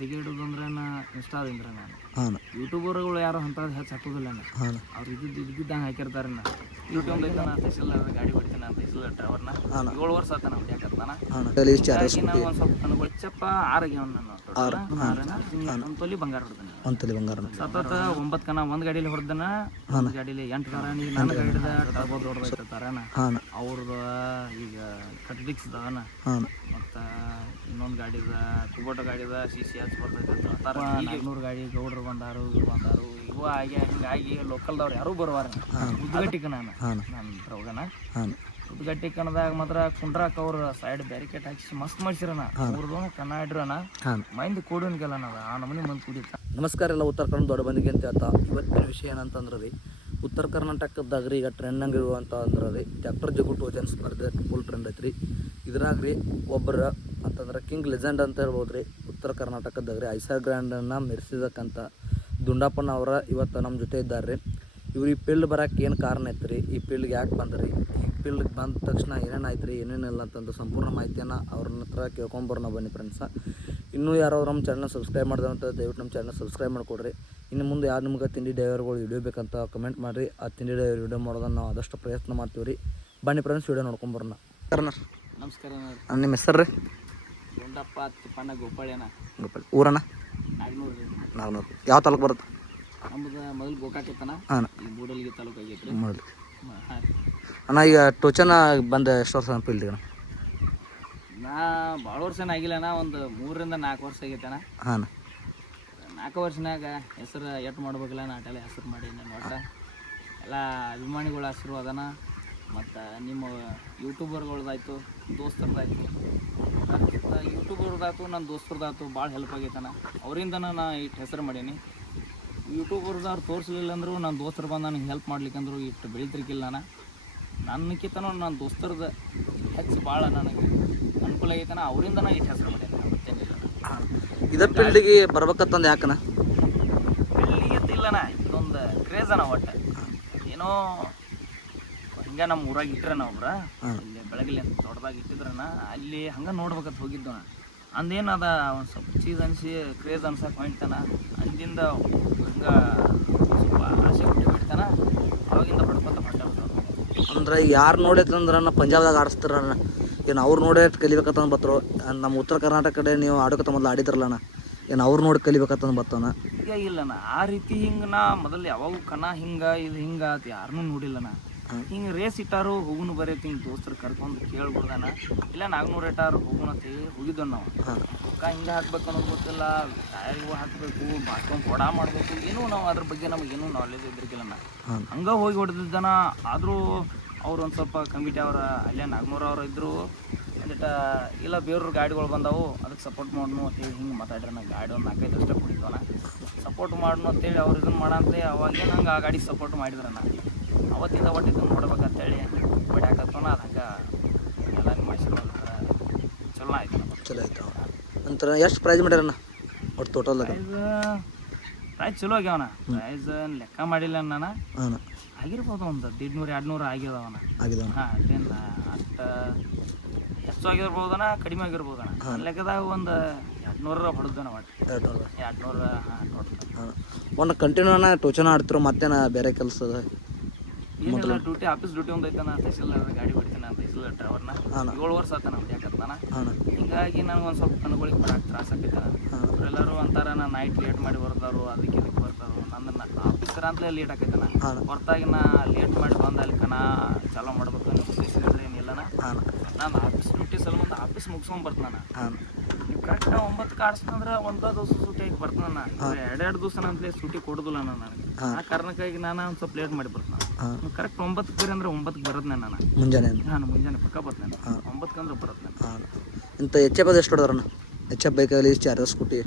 ತೆಗಿಡೋದಂದ್ರೆ ಇನ್ಸ್ಟಾದಿಂದ ನಾನು ಹಾಂ ಯೂಟ್ಯೂಬರ್ಗಳು ಯಾರು ಅಂಥದ್ದು ಹೆಚ್ಚು ಹಾಕೋದಿಲ್ಲ ಹಾಂ ಅವ್ರು ಇದ್ದಿದ್ದಂಗೆ ಹಾಕಿರ್ತಾರೆ ಯೂಟ್ಯೂಬ್ ನಾನು ತಹಸೀಲ್ ಗಾಡಿ ಹೊಡಿತೀನಿ ನಾನು ತಹಸೀಲ್ ಡ್ರೈವರ್ನ 7 ವರ್ಷ ಆತ ನಾವು ಹೊಡ್ಯಾಕತ್ತಾನ ನಾನು ಒಂದು ಸ್ವಲ್ಪ ಅನುಭವ ಹೆಚ್ಚಪ್ಪ 6 ಒಂದು ತೊಲಿ ಬಂಗಾರ ಹೊಡ್ದಾನೆ ಸತತ 9 ಕನ ಒಂದು ಗಾಡೀಲಿ ಹೊಡೆದನ ಒಂದು ಗಾಡೀಲಿ 8 ತರ ನನ್ನ ಗಾಡಿದ ಟರ್ಬೋದು ಹೊಡೆದೈತಾರನ ಅವ್ರದ್ದು ಈಗ ಕಟ್ಡಿಕ್ಸ್ದವನ ಮತ್ತು ಇನ್ನೊಂದು ಗಾಡಿದ ಕುಬೋಟ ಗಾಡಿದ CC ಹಚ್ಚಿ ಬರ್ತೈತೆ 400 ಗಾಡಿ ಗೌಡ್ರು ಬಂದಾರು ಇವು ಆಗಿ ಹಿಂಗಾಗಿ ಲೋಕಲ್ದವ್ರು ಯಾರೂ ಬರುವಾರ ಉದ್ಗಟ್ಟಿಕ ನಾನು ಹೋಗಣ ಉದ್ಗಟ್ಟಿ ಕಣದಾಗ ಮಾತ್ರ ಕುಂಡ್ರಾಕ್ ಅವ್ರ ಸೈಡ್ ಬ್ಯಾರಿಕೇಡ್ ಹಾಕಿ ಮಸ್ತ್ ಮಾಡ್ಸಿರಣ ಅವ್ರದ್ದು ಕನ್ನ ಇಡ್ರಣ ಮೈಂದ್ ಕೂಡೋನ್ಗೆಲ್ಲ ನಾವು ಆ ನಮೂನಿ ಮಂದಿ ಕುಡಿತ. ನಮಸ್ಕಾರ ಎಲ್ಲ ಉತ್ತರ ಕನ್ನಡ ದೊಡ್ಡ ಬಂದಿಗೆ ಅಂತ ಹೇಳ್ತಾ ಇವತ್ತಿನ ವಿಷಯ ಏನಂತಂದ್ರೆ ರೀ ಉತ್ತರ ಕರ್ನಾಟಕದಾಗ ರೀ ಈಗ ಟ್ರೆಂಡ್ನಾಗ ಇರುವಂಥ ಅಂದ್ರೆ ರೀ ಟ್ಯಾಕ್ಟರ್ ಜಗುಟ್ ವಜನ್ ಸ್ಪರ್ಧೆ ಫುಲ್ ಟ್ರೆಂಡ್ ಐತ್ರಿ. ಇದ್ರಾಗ ರೀ ಒಬ್ಬರು ಅಂತಂದ್ರೆ ಕಿಂಗ್ ಲೆಜೆಂಡ್ ಅಂತ ಹೇಳ್ಬೋದು ರೀ ಉತ್ತರ ಕರ್ನಾಟಕದಾಗ ರೀ ಐಸರ್ ಗ್ರ್ಯಾಂಡನ್ನು ಮೆರೆಸಿದಕ್ಕಂಥ ದುಂಡಪ್ಪನ ಅವರ ಇವತ್ತು ನಮ್ಮ ಜೊತೆ ಇದ್ದಾರೆ ರೀ. ಇವ್ರು ಈ ಫೀಲ್ಡ್ ಬರೋಕ್ಕೆ ಏನು ಕಾರಣ ಐತೆ ರೀ, ಈ ಫೀಲ್ಡ್ಗೆ ಯಾಕೆ ಬಂದ್ರಿ, ಈ ಫೀಲ್ಡ್ಗೆ ಬಂದ ತಕ್ಷಣ ಏನೇನು ಆಯ್ತು ರೀ ಏನೇನಿಲ್ಲ ಅಂತಂದು ಸಂಪೂರ್ಣ ಮಾಹಿತಿಯನ್ನು ಅವ್ರನ್ನ ಹತ್ರ ಕೇಳ್ಕೊಂಬರೋಣ ಬನ್ನಿ ಫ್ರೆಂಡ್ಸ. ಇನ್ನೂ ಯಾರೋ ನಮ್ಮ ಚಾನಲ್ ಸಬ್ಸ್ಕ್ರೈಬ್ ಮಾಡಿದಂಥ ದಯವಿಟ್ಟು ನಮ್ಮ ಚಾನಲ್ ಸಬ್ಸ್ಕ್ರೈಬ್ ಮಾಡಿಕೊಡ್ರಿ. ಇನ್ನು ಮುಂದೆ ಯಾರು ನಿಮ್ಗೆ ತಿಂಡಿ ಡ್ರೈವರ್ಗಳು ವಿಡಿಯೋ ಬೇಕಂತ ಕಮೆಂಟ್ ಮಾಡಿರಿ. ಆ ತಿಂಡಿ ಡ್ರೈವರ್ ವಿಡಿಯೋ ಮಾಡೋದನ್ನು ನಾವು ಆದಷ್ಟು ಪ್ರಯತ್ನ ಮಾಡ್ತೀವಿ ರೀ. ಬನ್ನಿ ಫ್ರೆಂಡ್ಸ್ ವಿಡಿಯೋ ನೋಡ್ಕೊಂಬರೋಣ. ನಮಸ್ಕಾರ. ನಿಮ್ಮ ಹೆಸರು ರೀ? ಗುಂಡಪ್ಪ ತಿಪ್ಪಣ್ಣ ಗೋಪಾಳ್ಯನ. ಊರಣ್ಣ? ನಾಗ್ನೂರು. ಯಾವ ತಾಲೂಕು ಬರುತ್ತೆ? ನಮ್ಮದು ಮೊದಲು ಗೋಕಾಕಿತ್ತನ, ಈ ಬೂಡಲ್ಗಿ ತಾಲೂಕು ಆಗೈತ್ರಿ ಮೊದಲು. ಅಣ್ಣ ಈಗ ಟೋಚನ ಬಂದ ಎಷ್ಟು ವರ್ಷ ಫೀಲ್ಡ್? ನಾ ಭಾಳ ವರ್ಷನ ಆಗಿಲ್ಲಣ್ಣ, ಒಂದು 3 ರಿಂದ 4 ವರ್ಷ ಆಗೈತಣ್ಣ. 4 ವರ್ಷನಾಗ ಹೆಸರು ಎಟ್ಟು ಮಾಡ್ಬೇಕಲ್ಲ ನಾಟೆಲ್ಲ ಹೆಸರು ಮಾಡಿ ನಾನು ಒಟ್ಟ ಎಲ್ಲ ಅಭಿಮಾನಿಗಳ ಆಶೀರ್ವಾದನ ಮತ್ತು ನಿಮ್ಮ ಯೂಟ್ಯೂಬರ್ಗಳ್ದಾಯ್ತು ದೋಸ್ತರದಾಯ್ತು ಯೂಟ್ಯೂಬರ್ದಾಯ್ತು ನನ್ನ ದೋಸ್ತರದಾಯ್ತು ಭಾಳ ಹೆಲ್ಪ್ ಆಗೈತಣ್ಣ. ಅವರಿಂದನ ನಾ ಇಟ್ಟು ಹೆಸರು ಮಾಡೀನಿ. ಯೂಟ್ಯೂಬರ್ದವ್ರು ತೋರಿಸ್ಲಿಲ್ಲ ಅಂದರೂ ನನ್ನ ದೋಸ್ತರು ಬಂದು ನನಗೆ ಹೆಲ್ಪ್ ಮಾಡ್ಲಿಕ್ಕಂದ್ರು ಇಟ್ಟು ಬೆಳಿತಿರ್ಕಿಲ್ಲ ನಾನು. ನನ್ನಕ್ಕಿಂತನೂ ನನ್ನ ದೋಸ್ತರದ ಹೆಚ್ಚು ಭಾಳ ನನಗೆ ಅನುಕೂಲ ಆಗೈತನ, ಅವರಿಂದ ನಾ ಇಟ್ಟು ಹೆಸರು ಮಾಡೀನಿ. ಮತ್ತೇನಿಲ್ಲ ಇದೇ ಫೀಲ್ಡಿಗೆ ಬರ್ಬೇಕಂತಂದು ಯಾಕನ ಫೀಲ್ಡಿಗೆ ಇಲ್ಲಣ್ಣ, ಇದೊಂದು ಕ್ರೇಜ್ ಅಣ್ಣ. ಒಟ್ಟು ಏನೋ ಹಿಂಗೆ ನಮ್ಮ ಊರಾಗ ಇಟ್ರಣ್ಣ ಒಬ್ರ ಇಲ್ಲಿ ಬೆಳಗ್ಗೆ ಅಂತ ದೊಡ್ಡದಾಗ ಇಟ್ಟಿದ್ರಣ್ಣ, ಅಲ್ಲಿ ಹಂಗೆ ನೋಡ್ಬೇಕಂತ ಹೋಗಿದ್ದು ನಾ. ಅಂದೇನದ ಒಂದು ಸ್ವಲ್ಪ ಚೀಸ್ ಅನಿಸಿ ಕ್ರೇಜ್ ಅನ್ಸಕ್ಕೆ ಹೊಂಟಾನ. ಅಂದಿಂದ ಹಂಗೆ ಸ್ವಲ್ಪ ಆಸೆ ಹುಟ್ಟಿ ಬಿಡ್ತಾನ, ಅವಾಗಿಂದ ಪಡ್ಕೊತ ಹೊಂಟಾಗ್ತಾವ. ಅಂದ್ರೆ ಯಾರು ನೋಡೈತಂದ್ರೆ ಪಂಜಾಬ್ದಾಗ ಆಡಿಸ್ತಾರಣ್ಣ, ಏನು ಅವ್ರು ನೋಡಿ ಕಲಿಬೇಕಂತಂದು ಬರ್ತರು. ನಮ್ಮ ಉತ್ತರ ಕರ್ನಾಟಕ ಕಡೆ ನೀವು ಆಡೋಕತ್ತ ಮೊದಲು ಆಡಿದ್ರಲ್ಲಣ್ಣ, ಏನು ಅವ್ರು ನೋಡಿ ಕಲಿಬೇಕಂತಂದು ಬರ್ತಾನ? ಈಗ ಇಲ್ಲಣ್ಣ ಆ ರೀತಿ ಹಿಂಗೆ ನಾ ಮೊದಲು ಯಾವಾಗೂ ಕನ ಹಿಂಗೆ ಇದು ಹಿಂಗೆ ಆತು ಯಾರನ್ನೂ ನೋಡಿಲ್ಲಣ್ಣ. ಹಿಂಗೆ ರೇಸ್ ಇಟ್ಟಾರು ಹೋಗುನು ಬರೀತಿ ಹಿಂಗೆ ದೋಸ್ತರು ಕರ್ಕೊಂಡು ಕೇಳ್ಬಿಡ್ದಾನ, ಇಲ್ಲ 400 ಇಟ್ಟಾರು ಹೋಗುಣ ಅಂತೇಳಿ ಹೋಗಿದ್ದೋ ನಾವು. ರೊಕ್ಕ ಹಿಂಗೆ ಹಾಕ್ಬೇಕು ಅನ್ನೋದು ಗೊತ್ತಿಲ್ಲ, ಟೈರ್ಗೂ ಹಾಕಬೇಕು, ಬಾಸ್ಕೊಂಡು ಹೊಡ ಮಾಡಬೇಕು, ಏನೂ ನಾವು ಅದ್ರ ಬಗ್ಗೆ ನಮಗೇನೂ ನಾಲೆಜ್ ಇದ್ರಿಗಿಲ್ಲಣ್ಣ. ಹಂಗೆ ಹೋಗಿ ಹೊಡೆದಿದ್ದಾನ. ಆದರೂ ಅವ್ರು ಒಂದು ಸ್ವಲ್ಪ ಕಮಿಟಿ ಅವ್ರ ಅಲ್ಲೇ 400 ಅವ್ರು ಇದ್ದರು. ಒಂದಿಟ ಇಲ್ಲ ಬೇರೆಯವ್ರ ಗಾಡಿಗಳು ಬಂದವು ಅದಕ್ಕೆ ಸಪೋರ್ಟ್ ಮಾಡ್ನು ಅಂತೇಳಿ ಹಿಂಗೆ ಮಾತಾಡ್ರಿ. ನಂಗೆ ಗಾಡಿ ಒಂದು 4-5 ಅಷ್ಟೇ ಕುಡಿತವನ ಸಪೋರ್ಟ್ ಮಾಡ್ನು ಅಂತೇಳಿ ಅವ್ರು ಇದನ್ನು ಮಾಡಂತೆ. ಅವಾಗೇನು ಹಂಗೆ ಆ ಗಾಡಿ ಸಪೋರ್ಟ್ ಮಾಡಿದ್ರಣ್ಣ. ಅವತ್ತಿಂದ ಒಟ್ಟು ಇದನ್ನು ನೋಡ್ಬೇಕಂತೇಳಿ ಹೊಡ್ಯಾಕತ್ತವನ. ಅದು ಹಂಗೆ ಎಲ್ಲ ಮಾಡಿಸಿರೋದು ಚಲೋ ಆಯ್ತು. ಚಲೋ ಆಯ್ತು. ನಂತರ ಎಷ್ಟು ಪ್ರೈಸ್ ಮಾಡ್ಯಾರಣ್ಣ ಒಟ್ಟು ಟೋಟಲ್? ಪ್ರೈಸ್ ಚಲೋ ಆಗ್ಯಾವಣ್ಣ. ಪ್ರೈಸ್ ಲೆಕ್ಕ ಮಾಡಿಲ್ಲ ನಾನು, ಆಗಿರ್ಬೋದು ಒಂದು 150-200 ಆಗ್ಯದವನ. ಹಾಂ ಅದೇನು ಅಷ್ಟು ಹೆಚ್ಚು ಆಗಿರ್ಬೋದಣ್ಣ, ಕಡಿಮೆ ಆಗಿರ್ಬೋದಣ್ಣ. ಲೆಕ್ಕದಾಗ ಒಂದು 200 ಹೊಡೆದನ ಒಟ್ಟು 200. ಹಾಂ ಒಂದು ಕಂಟಿನ್ಯೂನ ಟೋಚನ ಆಡ್ತಿರೋ ಮತ್ತೇನ ಬೇರೆ ಕೆಲಸ? ಏನಿಲ್ಲ, ಆಫೀಸ್ ಡ್ಯೂಟಿ ಒಂದು ಐತನ, ತಹಸೀಲ್ ಗಾಡಿ ಹೊಡಿತೀನಿ ನಾನು ತಹಸೀಲ್ ಡ್ರೈವರ್ನ. 7 ವರ್ಷ ಆತ ನಾವು ಹೊಡ್ಯಾಕತ್ತಾನ. ಹಿಂಗಾಗಿ ನನಗೆ ಒಂದು ಸ್ವಲ್ಪ ಕಣ್ಗಳಿಗೆ ಬರೋಕೆ ತ್ರಾಸ ಆಕೈತೆ. ಅವರೆಲ್ಲರೂ ಅಂತಾರೆ ನಾನು ನೈಟ್ ಲೇಟ್ ಮಾಡಿ ಬರ್ತಾರೋ ಅದಕ್ಕೆ ಇದಕ್ಕೆ ಬರ್ತಾರೋ. ನನ್ನ ಆಫೀಸರ್ ಅಂತಲೇ ಲೇಟ್ ಆಕೈತನ. ಹೊರತಾಗಿ ನಾ ಲೇಟ್ ಮಾಡಿ ಬಂದು ಅಲ್ಲಿ ಕನ ಚಾಲೋ ಮಾಡ್ಬೇಕು ಅನ್ನೋ ಉದ್ದೇಶ ಏನಿಲ್ಲನ. ನಾನು ಆಫೀಸ್ ಡ್ಯೂಟಿ ಸಲ ಒಂದು ಆಫೀಸ್ ಮುಗಿಸ್ಕೊಂಡು ಬರ್ತಾನ. ನೀವು ಕರೆಕ್ಟ್ 9ಕ್ಕೆ ಆಡಿಸ್ತಂದ್ರೆ 1 ದಿವಸ ಸೂಟಿಯಾಗಿ ಬರ್ತಾನ. 2 ದಿವಸ ಅಂತಲೇ ಸೂಟಿ ಕೊಡೋದಿಲ್ಲ ನನಗೆ. ಆ ಕಾರಣಕ್ಕಾಗಿ ನಾನು ಒಂದು ಸ್ವಲ್ಪ ಲೇಟ್ ಮಾಡಿ ಬರ್ತಾನೆ. ಕರೆಕ್ಟ್ 9ಕ್ಕೆ ಬರ್ರಿ ಅಂದ್ರೆ 9ಕ್ಕೆ ಬರೋದು ನಾನು ಮುಂಜಾನೆ. ನಾನು ಮುಂಜಾನೆ ಪಕ್ಕ ಬರ್ತೇನೆ 9ಕ್ಕೆ ಅಂದ್ರೆ ಬರುತ್ತೆ. ಇಂಥ HF ಎಷ್ಟು ಹೊಡೆದ್ರಣ್ಣ? HF ಬೈಕಲ್ಲಿ ಚಾರ್ಜರ್ ಸ್ಕೂಟಿ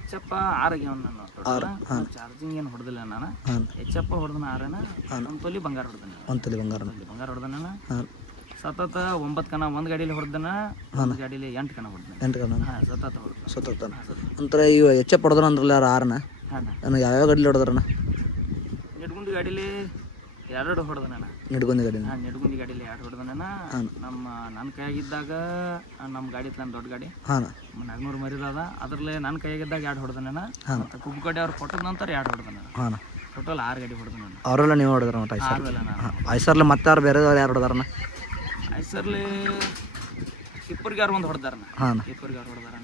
HF 6 ಆಗ್ಯಾವ ನಾನು. ಚಾರ್ಜಿಂಗ್ ಏನು ಹೊಡೆದಿಲ್ಲ ನಾನು. HF ಹೊಡೆದನ 6ನ. ಒಂದು ತೊಲಿ ಬಂಗಾರ ಹೊಡೆದನ. ಒಂದು ತೊಲಿ ಬಂಗಾರ ಹೊಡೆದನ. ಸತತ 9 ಕನ ಒಂದು ಗಾಡೀಲಿ ಹೊಡೆದನ, ಒಂದು ಗಾಡೀಲಿ 8 ಕನ ಹೊಡೆದನ. 8 ಕನ ಸತತ ಹೊಡೆದ. ಸತತ ಅಂತರ ಇವು HF ಹೊಡೆದ್ರ ಅಂದ್ರಲ್ಲ 6ನ. ನಾನು ಯಾವ್ಯಾವ ಗಾಡೀಲಿ ಹೊಡೆದ್ರಣ್ಣ? ಎಡ್ಗುಂಡಿ ಗಾಡೀಲಿ ಎರಡು ಹೊಡೆದನ ನಿಡ್ಗೊಂದು ಗಾಡಿ ನಾನು ನೆಡ್ಗುಂದಿ ಗಾಡಿಲಿ ಎರಡು ಹೊಡೆದನ ನನ್ನ ಕೈಯಾಗಿದ್ದಾಗ ನಮ್ಮ ಗಾಡಿ ಇತ್ತು, ನನ್ನ ದೊಡ್ಡ ಗಾಡಿ ಹಾಂ ನಾಗ್ನೂರು ಮರಿದಾದ ಅದ್ರಲ್ಲೇ ನನ್ನ ಕೈಯಾಗಿದ್ದಾಗ ಎರಡು ಹೊಡೆದನ ಮತ್ತು ಕುಬ್ಬುಕಡ್ಡಿ ಅವ್ರು ಕೊಟ್ಟದ ನಂತರ ಎರಡು ಹೊಡೆದನ ಹಾಂ ಟೋಟಲ್ 6 ಗಾಡಿ ಹೊಡೆದ ನಾನು. ಅವರೆಲ್ಲ ನೀವು ಹೊಡೆದ್ರ ಮತ್ತೆ ಐಸರ್ ನಾನು ಐಸರ್ಲಿ ಮತ್ತೆ ಯಾರು ಬೇರೆ ಯಾರು ಹೊಡೆದಾರನ? ಐಸರ್ಲಿ ಇಪ್ಪರಿಗೆ ಯಾರು ಒಂದು ಹೊಡೆದಾರನ, ಹಾಂ ಇಪ್ಪರಿಗೆ ಯಾರು ಹೊಡೆದಾರ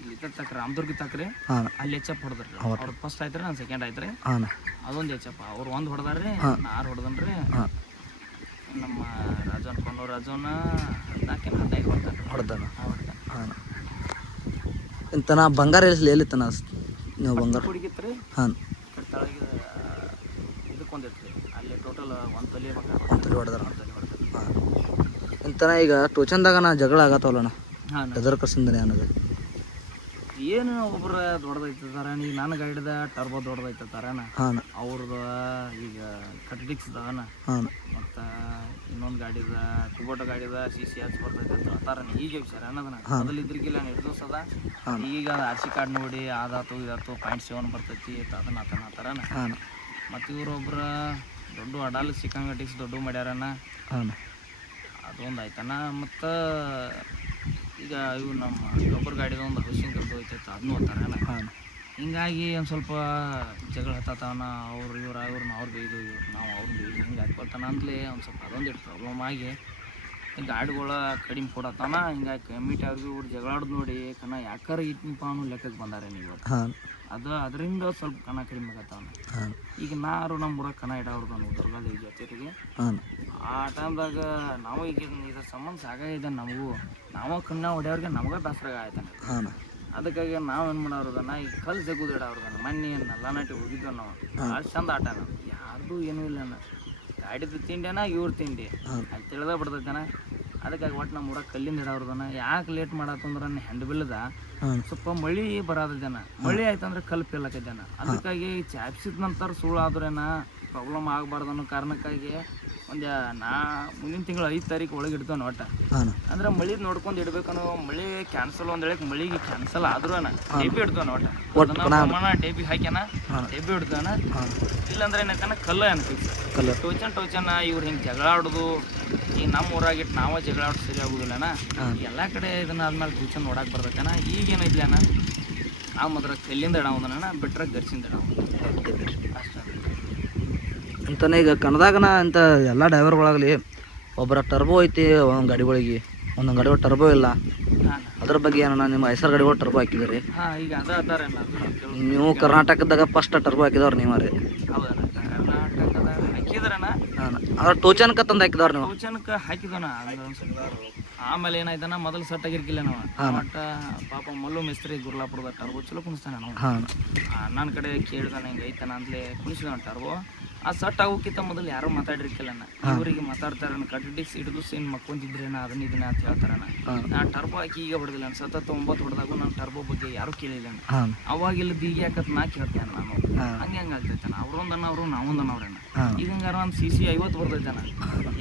ಇಲ್ಲಿ ತಕ್ಕ ರಾಮದುರ್ಗ ತಕ್ರಿ ಹಾಂ ಅಲ್ಲಿ ಹೆಚ್ಚಪ್ಪ ಹೊಡೆದ್ರಿ. ಅವ್ರದ್ದು ಫಸ್ಟ್ ಆಯ್ತು ರೀ, ನಾನು ಸೆಕೆಂಡ್ ಆಯ್ತು ರೀ. ಹಾಂ ಅದೊಂದು ಹೆಚ್ಚಪ್ಪ ಅವ್ರು ಒಂದು ಹೊಡೆದಾರ್ರಿ, 6 ಹೊಡೆದನ್ರಿ. ನಮ್ಮ ರಾಜನ್ ಕೊಂಡೋ ರಾಜನ 14-15 ಹೊಡೆದಾನ. ಹೊಡೆದ ಹಾಂ ಇಂತನ ಬಂಗಾರ ಎಲ್ಲಿತ್ತನ ನೀವು ಬಂಗಾರ ಹುಡುಗಿತ್ತು ರೀ. ಹಾಂ ತಳಗೆ ಇದಕ್ಕೊಂದಿತ್ತು ರೀ, ಅಲ್ಲಿ ಟೋಟಲ್ 1 ತೊಲೆ ಬಂಗಾರ ಅಂತಲ್ಲಿ ಹೊಡೆದಾರ. ಹಾಂ ಇಂತನ ಈಗ ಟೋಚನ್ದಾಗ ನಾ ಜಗಳ ಆಗತ್ತವಲ್ಲಣ್ಣ, ಹಾಂ ಎದರ್ ಕರ್ಸಿಂದನೆ ಅನ್ನೋದು ಏನು ಒಬ್ಬರ ದೊಡ್ಡದೈತದಾರ. ಈಗ ನನ್ನ ಗಾಡಿದ ಟರ್ಬೋ ದೊಡ್ಡದೈತದಾರನ, ಹಾಂ ಅವ್ರದ್ದು ಈಗ ಕಟ್ಡಿಕ್ಸ್ ಅದಾನ. ಹಾಂ ಮತ್ತು ಇನ್ನೊಂದು ಗಾಡಿದ ಕುಬೋಟ ಗಾಡಿದ CC ಬರ್ತೈತೆ ಅಂತಾರ. ಈಗ ವಿಚಾರ ಅನ್ನೋದನ್ನ ಮೊದಲು ಇದ್ರಿಗಿಲ್ಲ, ಎರಡು ದಿವಸ ಅದ. ಈಗ RC ಕಾರ್ಡ್ ನೋಡಿ ಅದಾತು ಇದಾತು 0.7 ಬರ್ತೈತಿ ಅದನ್ನ ಆತನ. ಹಾಂ ಮತ್ತು ಇವರೊಬ್ಬರ ದೊಡ್ಡ ಅಡಾಲ್ ಸಿಕ್ಕಂಗಟಿಕ್ಸ್ ದೊಡ್ಡ ಮಾಡ್ಯಾರನ, ಹಾಂ ಅದೊಂದು ಆಯ್ತಾನ. ಮತ್ತು ಈಗ ಇವು ನಮ್ಮ ಗೊಬ್ಬರ ಗಾಡಿದ ಒಂದು ಹೌಸಿಂಗ್ ದೊಡ್ಡ ಹೋಯ್ತೈತೆ ಅದನ್ನೂ ಅಂತಾರನ. ಹಾಂ ಹಿಂಗಾಗಿ ಒಂದು ಸ್ವಲ್ಪ ಜಗಳ ಹತ್ತಾತವನ, ಇವ್ರನ್ನ ಅವ್ರು ಬೈದು ನಾವು ಅವ್ರು ಬೈದು ಹಿಂಗೆ ಹಾಕ್ಕೊಳ್ತಾನ ಅಂತಲೇ ಒಂದು ಸ್ವಲ್ಪ ಅದೊಂದು ಪ್ರಾಬ್ಲಮ್ ಆಗಿ ಗಾಡಿಗಳ ಕಡಿಮೆ ಕೊಡತ್ತಾನ. ಹಿಂಗಾಗಿ ಕಮಿಟಿ ಅವ್ರಿಗೆ ಇವ್ರು ಜಗಳಾಡ್ದು ನೋಡಿ ಕಣ ಯಾಕಾರ ಇಟ್ಟಿನಪ್ಪ ಅನ್ನೋ ಲೆಕ್ಕಕ್ಕೆ ಬಂದಾರೆ ನೀವು. ಹಾಂ ಅದರಿಂದ ಸ್ವಲ್ಪ ಕಣ ಕಡಿಮೆ ಆಗತ್ತವನ. ಹಾಂ ಈಗ ನಾರು ನಮ್ಮ ಊರಾಗ ಕಣ ಇಡವ್ರದ್ದು ನಾವು ದುರ್ಗಾದೇವಿ ಜೊತೆಗೆ. ಹಾಂ ಆ ಟೈಮ್ದಾಗ ನಾವು ಈಗ ಇದ್ರ ಸಂಬಂಧ ಸಾಕಾಗಿದೆ ನಮಗೂ, ನಾವು ಕಣ್ಣ ಹೊಡೆಯವ್ರಿಗೆ ನಮ್ಗೆ ಬೇಸರ ಆಯ್ತಾನೆ. ಹಾಂ ಅದಕ್ಕಾಗಿ ನಾವೇನು ಮಾಡೋದನ್ನ ಈಗ ಕಲ್ಲು ಜಗುದು ಇಡವ್ರದನ್ನ ಮೊನ್ನೆ ನಲ್ಲನಾಟಿ ಹೋಗಿದ್ವಿ ನಾವು. ಭಾಳ ಚಂದ ಆಟನ, ಯಾರ್ದು ಏನೂ ಇಲ್ಲ ಗಾಡಿದು ತಿಂಡಿನ ಇವ್ರ ತಿಂಡಿ ಅಲ್ಲಿ ತಿಳಿದ ಬಿಡ್ತೈತನ. ಅದಕ್ಕಾಗಿ ಒಟ್ಟು ನಮ್ಮ ಊರಾಗ ಕಲ್ಲಿಂದ ಇಡವ್ರದನ್ನ. ಯಾಕೆ ಲೇಟ್ ಮಾಡತ್ತಂದ್ರೆ ಹೆಂಡ್ ಬಿಲ್ಲದ ಸ್ವಲ್ಪ ಮಳೆ ಬರೋದಿದ್ದಾನ, ಮಳೆ ಆಯ್ತಂದ್ರೆ ಕಲ್ಲು ಫೇಲಾಕೈತಾನ. ಅದಕ್ಕಾಗಿ ಚಾಪ್ಸಿದ ನಂತರ ಸುಳ್ಳು ಆದ್ರೇನ ಪ್ರಾಬ್ಲಮ್ ಆಗಬಾರ್ದು ಅನ್ನೋ ಕಾರಣಕ್ಕಾಗಿ ಮುಂದಿನ ತಿಂಗಳು 5 ತಾರೀಕು ಒಳಗೆ ಇಡ್ತಾನೆ ಒಟ್ಟು. ಅಂದ್ರೆ ಮಳೆ ನೋಡ್ಕೊಂಡು ಇಡ್ಬೇಕನ್ನೋ. ಮಳೆ ಕ್ಯಾನ್ಸಲ್ ಒಂದು ಹೇಳಕ್ಕೆ ಮಳೆಗೆ ಕ್ಯಾನ್ಸಲ್ ಆದ್ರೂ ಡೇಬಿ ಇಡ್ತಾನೆ ಒಟ್ಟು ಡೇಬಿ ಹಾಕ್ಯಾನ ಡೇಬಿ ಇಡ್ತಾನ. ಇಲ್ಲಾಂದ್ರೆ ಏನಂತಾನ ಕಲ್ಲ ಅನ್ಸುತ್ತೆ ಟೋಚನ್ ಇವ್ರು ಹಿಂಗೆ ಜಗಳ ಆಡೋದು. ಈಗ ನಮ್ಮ ಊರಾಗಿಟ್ಟು ನಾವೇ ಜಗಳ ಆಡೋದು ಸರಿ ಆಗೋದಿಲ್ಲಣ್ಣ. ಎಲ್ಲ ಕಡೆ ಇದನ್ನ ಆದ್ಮೇಲೆ ಟೋಚನ್ ನೋಡಕ್ಕೆ ಬರ್ತೈತಣ್ಣ. ಈಗೇನೈತಿ ಅಣ್ಣ ಆ ಮಾತ್ರ ಕಲ್ಲಿಂದ ಇಡೋದಣ್ಣ, ಬಿಟ್ರೆ ಗರ್ಸಿಂದ ಇಡೋದು ಅಷ್ಟೇ. ಅಂತಾನೆ ಈಗ ಕನ್ನದಾಗನ ಅಂತ ಎಲ್ಲ ಡ್ರೈವರ್ಗಳಾಗಲಿ ಒಬ್ಬರ ಟರ್ಬೋ ಐತಿ ಒಂದೊಂದು ಗಾಡಿಗಳಿಗೆ, ಒಂದೊಂದು ಗಾಡಿಗಳು ಟರ್ಬೋ ಇಲ್ಲ. ಅದ್ರ ಬಗ್ಗೆ ಏನಣ್ಣ ನಿಮ್ಮ ಐಸರ್ ಗಾಡಿಗಳು ಟರ್ಬೋ ಹಾಕಿದ್ರಿ? ಹಾಂ ಈಗ ಅದಾರೆ ನೀವು ಕರ್ನಾಟಕದಾಗ ಫಸ್ಟ್ ಟರ್ಬೋ ಹಾಕಿದವ್ರು ನೀವು ರೀ? ಹೌದಣ್ಣ, ಕರ್ನಾಟಕದಾಗ ಹಾಕಿದ್ರಣ್ಣ. ಹಾಂ ಅದ್ರ ಟೋಚನ್ಕ ತಂದು ಹಾಕಿದವ್ರು ನೀವು? ಟೋಚನ್ಕ ಹಾಕಿದೋಣ. ಆಮೇಲೆ ಏನಾಯ್ತಾನ ಮೊದಲು ಸೆಟ್ ಆಗಿರ್ಕಿಲ್ಲ ನಾವು. ಒಟ್ಟ ಪಾಪ ಮಲ್ಲು ಮಿಸ್ತ್ರಿ ಗುರ್ಲಾಪುರದ ಟರ್ಬೋ ಚಲೋ ಕುಣಿಸ್ತಾನೆ ನಾವು. ನನ್ನ ಕಡೆ ಕೇಳ್ದಾನೆ ಹಿಂಗೆ ಐತಾನ ಅಂತಲೇ ಕುಣಿಸಿದ ಟರ್ಬೋ. ಆ ಸಟ್ ಆಗೋಕ್ಕಿಂತ ಮೊದಲು ಯಾರೋ ಮಾತಾಡಿರ್ಕಿಲ್ಲಣ್ಣ. ಇವರಿಗೆ ಮಾತಾಡ್ತಾರ ಕಟ್ಟಿಡಿಕ್ಸ್ ಹಿಡಿದು ಸೇನ್ ಮಕ್ಕೊಂತಿದ್ರೇನ ಅದನ್ನ ಇದನ್ನ ಅಂತ ಹೇಳ್ತಾರಣ್ಣ. ನಾ ಟರ್ಬೋ ಹಾಕಿ ಈಗ ಹೊಡೆದಿಲ್ಲ, 9 ಹೊಡೆದಾಗೂ ನಾನು ಟರ್ಬೋ ಬಗ್ಗೆ ಯಾರು ಕೇಳಿಲ್ಲ. ಅವಾಗ ಇಲ್ಲಿ ದೀಗಿ ಹಾಕತ್ ನಾ ಕೇಳ್ತೇನೆ ನಾನು. ಹಂಗೆ ಆಗ್ತೈತಾನ. ಅವ್ರೊಂದನ್ನ ಅವರು ನಾವೊಂದನ್ನ ಅವ್ರಣ್ಣ. ಈಗ ಹಂಗಾರ ಒಂದು CC 50 ಬರ್ತೈತಾನ.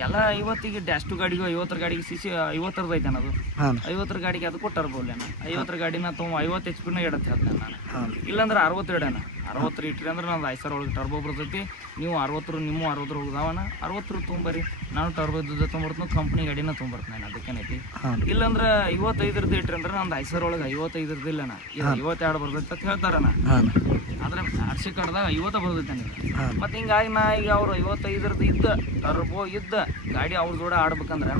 ಎಲ್ಲ 50ಗೆ ಡ್ಯಾಶ್ ಟು ಗಾಡಿಗೂ 50 ಗಾಡಿಗೆ CC 50 ಐತಾನ. ಅದು 50 ಗಾಡಿಗೆ ಅದಕ್ಕೂ ಟರ್ಬೋ ಇಲ್ಲೇನ. 50 ಗಾಡಿನ 50 HP ಇಡತ್ತೆ ಹೇಳ್ತೇನೆ ನಾನು. ಇಲ್ಲಾಂದ್ರೆ 60 ಇಡೋಣ. 60 ಇಟ್ರಿ ಅಂದ್ರೆ ನಾನು ಐಸರ್ ಒಳಗೆ ಟರ್ಬೋ ಬರ್ತೈತಿ. ನೀವು 60 ನಿಮ್ಮ 60 ಹೋಗ್ದಾವನ 60 ತೊಗೊಂಬರಿ. ನಾನು ಟರ್ಬೋ ಇದ್ದ ತೊಗೊಂಬರ್ತೀನಿ, ಕಂಪ್ನಿ ಗಾಡಿನ ತೊಗೊಂಬರ್ತೀನಿ ನಾನು. ಅದಕ್ಕೇನೈತಿ. ಇಲ್ಲಾಂದ್ರೆ 55 ಇಟ್ರಿ ಅಂದ್ರೆ ನಂದು ಐಸರ್ ಒಳಗೆ 55 ಇಲ್ಲಣ್ಣ. ಈಗ 52 ಬರ್ತೈತೆ ಅಂತ ಹೇಳ್ತಾರಣ್ಣ. ಆದ್ರೆ RC ಕಾರ್ಡ್ದಾಗ 50 ಬರ್ತೈತೆ ನನಗೆ. ಮತ್ತೆ ಹಿಂಗಾಗಿ ನಾ ಈಗ ಅವ್ರು 55 ಇದ್ದ ಟರ್ಬೋ ಇದ್ದ ಗಾಡಿ ಅವ್ರ ಜೋಡೆ ಆಡ್ಬೇಕಂದ್ರೆ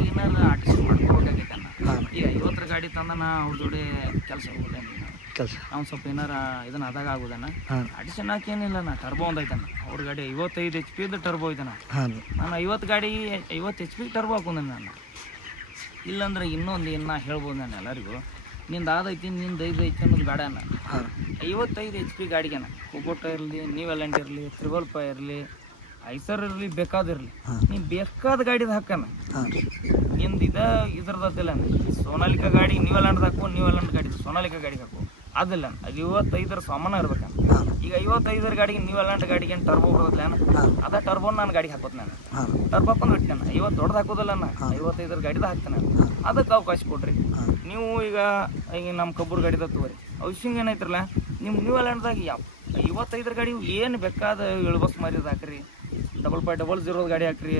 ಏನಾರ ಆರ್ಟಿಸ್ಟ್ ಮಾಡ್ಕೋಬೇಕಾಗೈತೆ ಅಣ್ಣ. ಈಗ 50 ಗಾಡಿ ತಂದ ನಾ ಅವ್ರ ಜೋಡೆ ಕೆಲಸ ಹೋಗ್ತೇನೆ ಕೆಲಸ. ಅವ್ನು ಸ್ವಲ್ಪ ಏನಾರ ಇದನ್ನ ಆದಾಗ ಆಗೋದಣ್ಣ. ಅಡಿಷನ್ ಹಾಕೇನಿಲ್ಲ ನಾ. ಟರ್ಬೋ ಒಂದು ಐತಣ್ಣ ಅವ್ರ ಗಾಡಿ 55 HP ಇದ್ದ ಟರ್ಬೋ ಐತಣ್ಣ. ನಾನು 50 ಗಾಡಿ 50 HP ಟರ್ಬೋ ಹಾಕೊಂಡೆ ನಾನು. ಇಲ್ಲಾಂದ್ರೆ ಇನ್ನೊಂದು ಏನು ಹೇಳ್ಬೋದು ನಾನು ಎಲ್ಲರಿಗೂ, ನಿಂದು ಆದೈತಿ ನಿಂದು 5 ಐತಿ ಅನ್ನೋದು ಬೇಡ ಅಣ್ಣ. 55 HP ಗಾಡಿಗೆನ ಕುಬೋಟ ಇರಲಿ, ನೀವೆಲ್ಲಂಡ್ ಇರಲಿ, 555 ಇರಲಿ, ಐಸರ್ ಇರಲಿ, ಬೇಕಾದಿರಲಿ, ನೀನು ಬೇಕಾದ ಗಾಡಿದು ಹಾಕಣ. ನಿಂದು ಇದ್ರದ್ದಿಲ್ಲ ಸೋನಾಲಿಕಾ ಗಾಡಿ ನೀವೆಲ್ಲಂಡ್ ಹಾಕು, ನೀವೆಲ್ಲಂಡ್ ಗಾಡಿ ಸೋನಾಲಿಕಾ ಗಾಡಿಗೆ ಹಾಕು. ಅದಿಲ್ಲ ಅದು 55 ಸಾಮಾನು ಇರ್ಬೇಕಂತ. ಈಗ 55 ಗಾಡಿಗೆ ನೀವೆಲ್ಲಂಡ್ ಗಾಡಿಗೆ ಏನು ಟರ್ಬೋ ಬರೋದಿಲ್ಲ ಅದ ಟರ್ಬೋನ ನಾನು ಗಾಡಿಗೆ ಹಾಕೋದು. ನಾನು ಟರ್ಬೋ ಹಾಕೊಂಡು ಬಿಟ್ಟೆ. 50 ದೊಡ್ಡದು ಹಾಕೋದಿಲ್ಲ ನಾನು, 55 ಗಾಡಿದ ಹಾಕ್ತೇನೆ. ಅದಕ್ಕೆ ಅವಕಾಶ ಕೊಡ್ರಿ ನೀವು. ಈಗ ನಮ್ಮ ಕಬ್ಬೂರು ಗಾಡಿದ ತಗೋರಿ, ಹೌಸಿಂಗ್ ಏನೈತ್ರಲ್ಲ ನಿಮ್ಮ ನೀವೆಲ್ಲಂಡ್ದಾಗ 55 ಗಾಡಿ ಏನು ಬೇಕಾದ ಇಳ್ಬಸ್ ಮಾರಿದ ಹಾಕ್ರಿ. 5500 ಗಾಡಿ ಹಾಕ್ರಿ,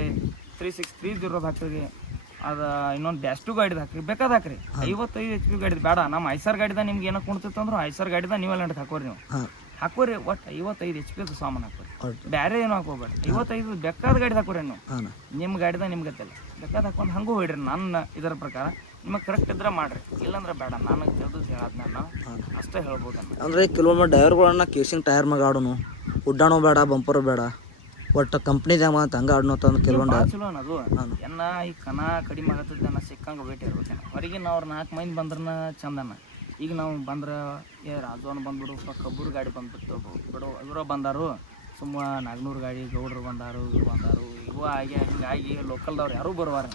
3630 ಹಾಕ್ರಿ, ಅದು ಇನ್ನೊಂದು ಡ್ಯಾಶ್ 2 ಗಾಡಿದು ಹಾಕ್ರಿ, ಬೇಕಾದ ಹಾಕ್ರಿ. 55 HP ಗಾಡಿದು ಬೇಡ. ನಮ್ಮ ಐಸರ್ ಗಾಡಿದ ನಿಮ್ಗೆ ಏನೋ ಕುಣ್ತಿತ್ತು ಅಂದ್ರೆ ಐಸರ್ ಗಾಡಿದ ನೀವೆಲ್ಲ ಹಾಕೋರಿ, ನೀವು ಹಾಕೋರಿ. ಒಟ್ಟು 55 HP ಸಾಮಾನು ಹಾಕೋರಿ, ಬೇರೆ ಏನೂ ಹಾಕೋಬೇಡಿ. 55 ಬೇಕಾದ ಗಾಡಿದು ಹಾಕೋರಿ ನೀವು. ನಿಮ್ಮ ಗಾಡಿದ ನಿಮ್ಗೆ ಗೊತ್ತಿಲ್ಲ, ಬೇಕಾದ ಹಾಕೊಂಡು ಹಂಗೂ ಹೊಡ್ರಿ. ನನ್ನ ಇದರ ಪ್ರಕಾರ ನಿಮಗೆ ಕರೆಕ್ಟ್ ಇದ್ರೆ ಮಾಡ್ರಿ, ಇಲ್ಲಾಂದ್ರೆ ಬೇಡ. ನನಗೆ ತಿಳಿದು ಹೇಳೋದು ನಾನು ಅಷ್ಟೇ ಹೇಳ್ಬೋದು. ಅಂದರೆ ಕೆಲವೊಮ್ಮೆ ಡೈವರ್ಗಳನ್ನ ಕೇಸಿಂಗ್ ಟೈರ್ ಮ್ಯಾಗ ಆಡೋನು, ಉಡ್ಡಾಣೋ ಬೇಡ, ಬಂಪರು ಬೇಡ, ಒಟ್ಟು ಕಂಪ್ನಿದಾಗ ಅಂತ ಹಂಗೆ ಆಡೋನು ಅಂತಂದು ಕೆಲವೊಂದು ಚಲೋ ಅನ್ನೋದು. ಎನ್ನ ಈ ಕನ ಕಡಿಮೆ ಆಗತ್ತದ, ನಾನು ಸಿಕ್ಕಂಗೆ ವೇಟ್ ಇರ್ಬೇಕೇನ. ಹೊರಗೆ ನಾವು 4 ಮಂದಿ ಬಂದ್ರನ ಚಂದನ. ಈಗ ನಾವು ಬಂದ್ರೆ ರಾಜವನ್ ಬಂದ್ಬಿಡು, ಕಬ್ಬೂರು ಗಾಡಿ ಬಂದ್ಬಿಟ್ಟು ಬಿಡು, ಇವರು ಬಂದಾರು ಸುಮ್ಮ 400 ಗಾಡಿ, ಗೌಡ್ರು ಬಂದಾರು, ಇವು ಬಂದಾರು, ಇವು ಆಗಿ ಹಿಂಗಾಗಿ ಲೋಕಲ್ದವ್ರು ಯಾರೂ ಬರುವಾರ.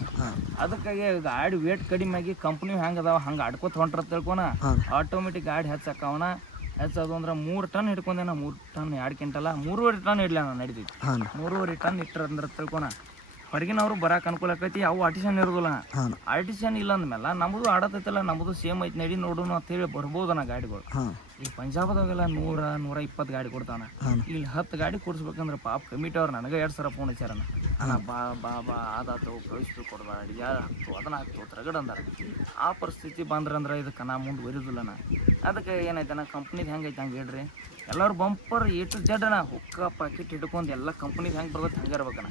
ಅದಕ್ಕಾಗಿ ಗಾಡಿ ವೇಟ್ ಕಡಿಮೆ ಆಗಿ ಕಂಪ್ನಿ ಹೆಂಗೆ ಅದಾವ ಹಂಗೆ ಆಡ್ಕೋತ ಹೊಂಟ್ರ ತಿಳ್ಕೊನ ಆಟೋಮೆಟಿಕ್ ಗಾಡಿ ಹೆಚ್ಚಾಕವನ. ಹೆಚ್ಚೋದು ಅಂದ್ರೆ 3 ಟನ್ ಹಿಡ್ಕೊಂಡೇನ, 3 ಟನ್ 2 ಕ್ವಿಂಟಲ 3.5 ಟನ್ ಇಡ್ಲ ನಾನು ನಡೀತೈತಿ. 3.5 ಟನ್ ಇಟ್ಟರೆ ಅಂದ್ರೆ ತಿಳ್ಕೊನ ಹೊರಗಿನವ್ರು ಬರಕ್ಕೆ ಅನುಕೂಲ ಆಕೈತಿ. ಅವು ಆರ್ಟಿಷನ್ ಇರೋದಿಲ್ಲ. ಆರ್ಟಿಷನ್ ಇಲ್ಲ ಅಂದಮೇಲೆ ನಮ್ಮದು ಆಡತೈತಲ್ಲ, ನಮ್ಮದು ಸೇಮ್ ಐತಿ, ನಡಿ ನೋಡೋಣ ಅಂತೇಳಿ ಬರ್ಬೋದಣ್ಣ ಗಾಡಿಗಳು. ಈಗ ಪಂಜಾಬದಾಗೆಲ್ಲ 100-120 ಗಾಡಿ ಕೊಡ್ತಾನ. ಇಲ್ಲಿ 10 ಗಾಡಿ ಕೊಡಿಸ್ಬೇಕಂದ್ರೆ ಪಾಪ ಕಮಿಟಿ ಅವ್ರು ನನಗೆ 2 ಸಲ ಫೋನ್ ಹಚ್ಚಾರಣ್ಣ. ಅಣ್ಣ ಬಾ ಆದಾತು ಕಳಿಸ್ಬೇಕು, ಕೊಡ್ಬೇಡ, ಯಾರು ಅದನ್ನ ಹಾಕ್ತು ರಗಡ್ ಅಂದಾರ. ಆ ಪರಿಸ್ಥಿತಿ ಬಂದ್ರಂದ್ರೆ ಇದಕ್ಕೆ ನಾ ಮುಂದುವರಿದಿಲ್ಲಣ್ಣ. ಅದಕ್ಕೆ ಏನಾಯ್ತಣ್ಣ, ಕಂಪ್ನಿದು ಹೆಂಗೈತೆ ಹಂಗೆ ಹೇಳ್ರಿ. ಎಲ್ಲರೂ ಬಂಪರ್ A to Z ಅಣ್ಣ, ಹುಕ್ಕ ಪಾಕೆಟ್ ಹಿಡ್ಕೊಂಡು ಎಲ್ಲ ಕಂಪ್ನಿಗೆ ಹೆಂಗೆ ಬರ್ತೈತೆ ಹಂಗೆ ಇರ್ಬೇಕಣ್ಣ.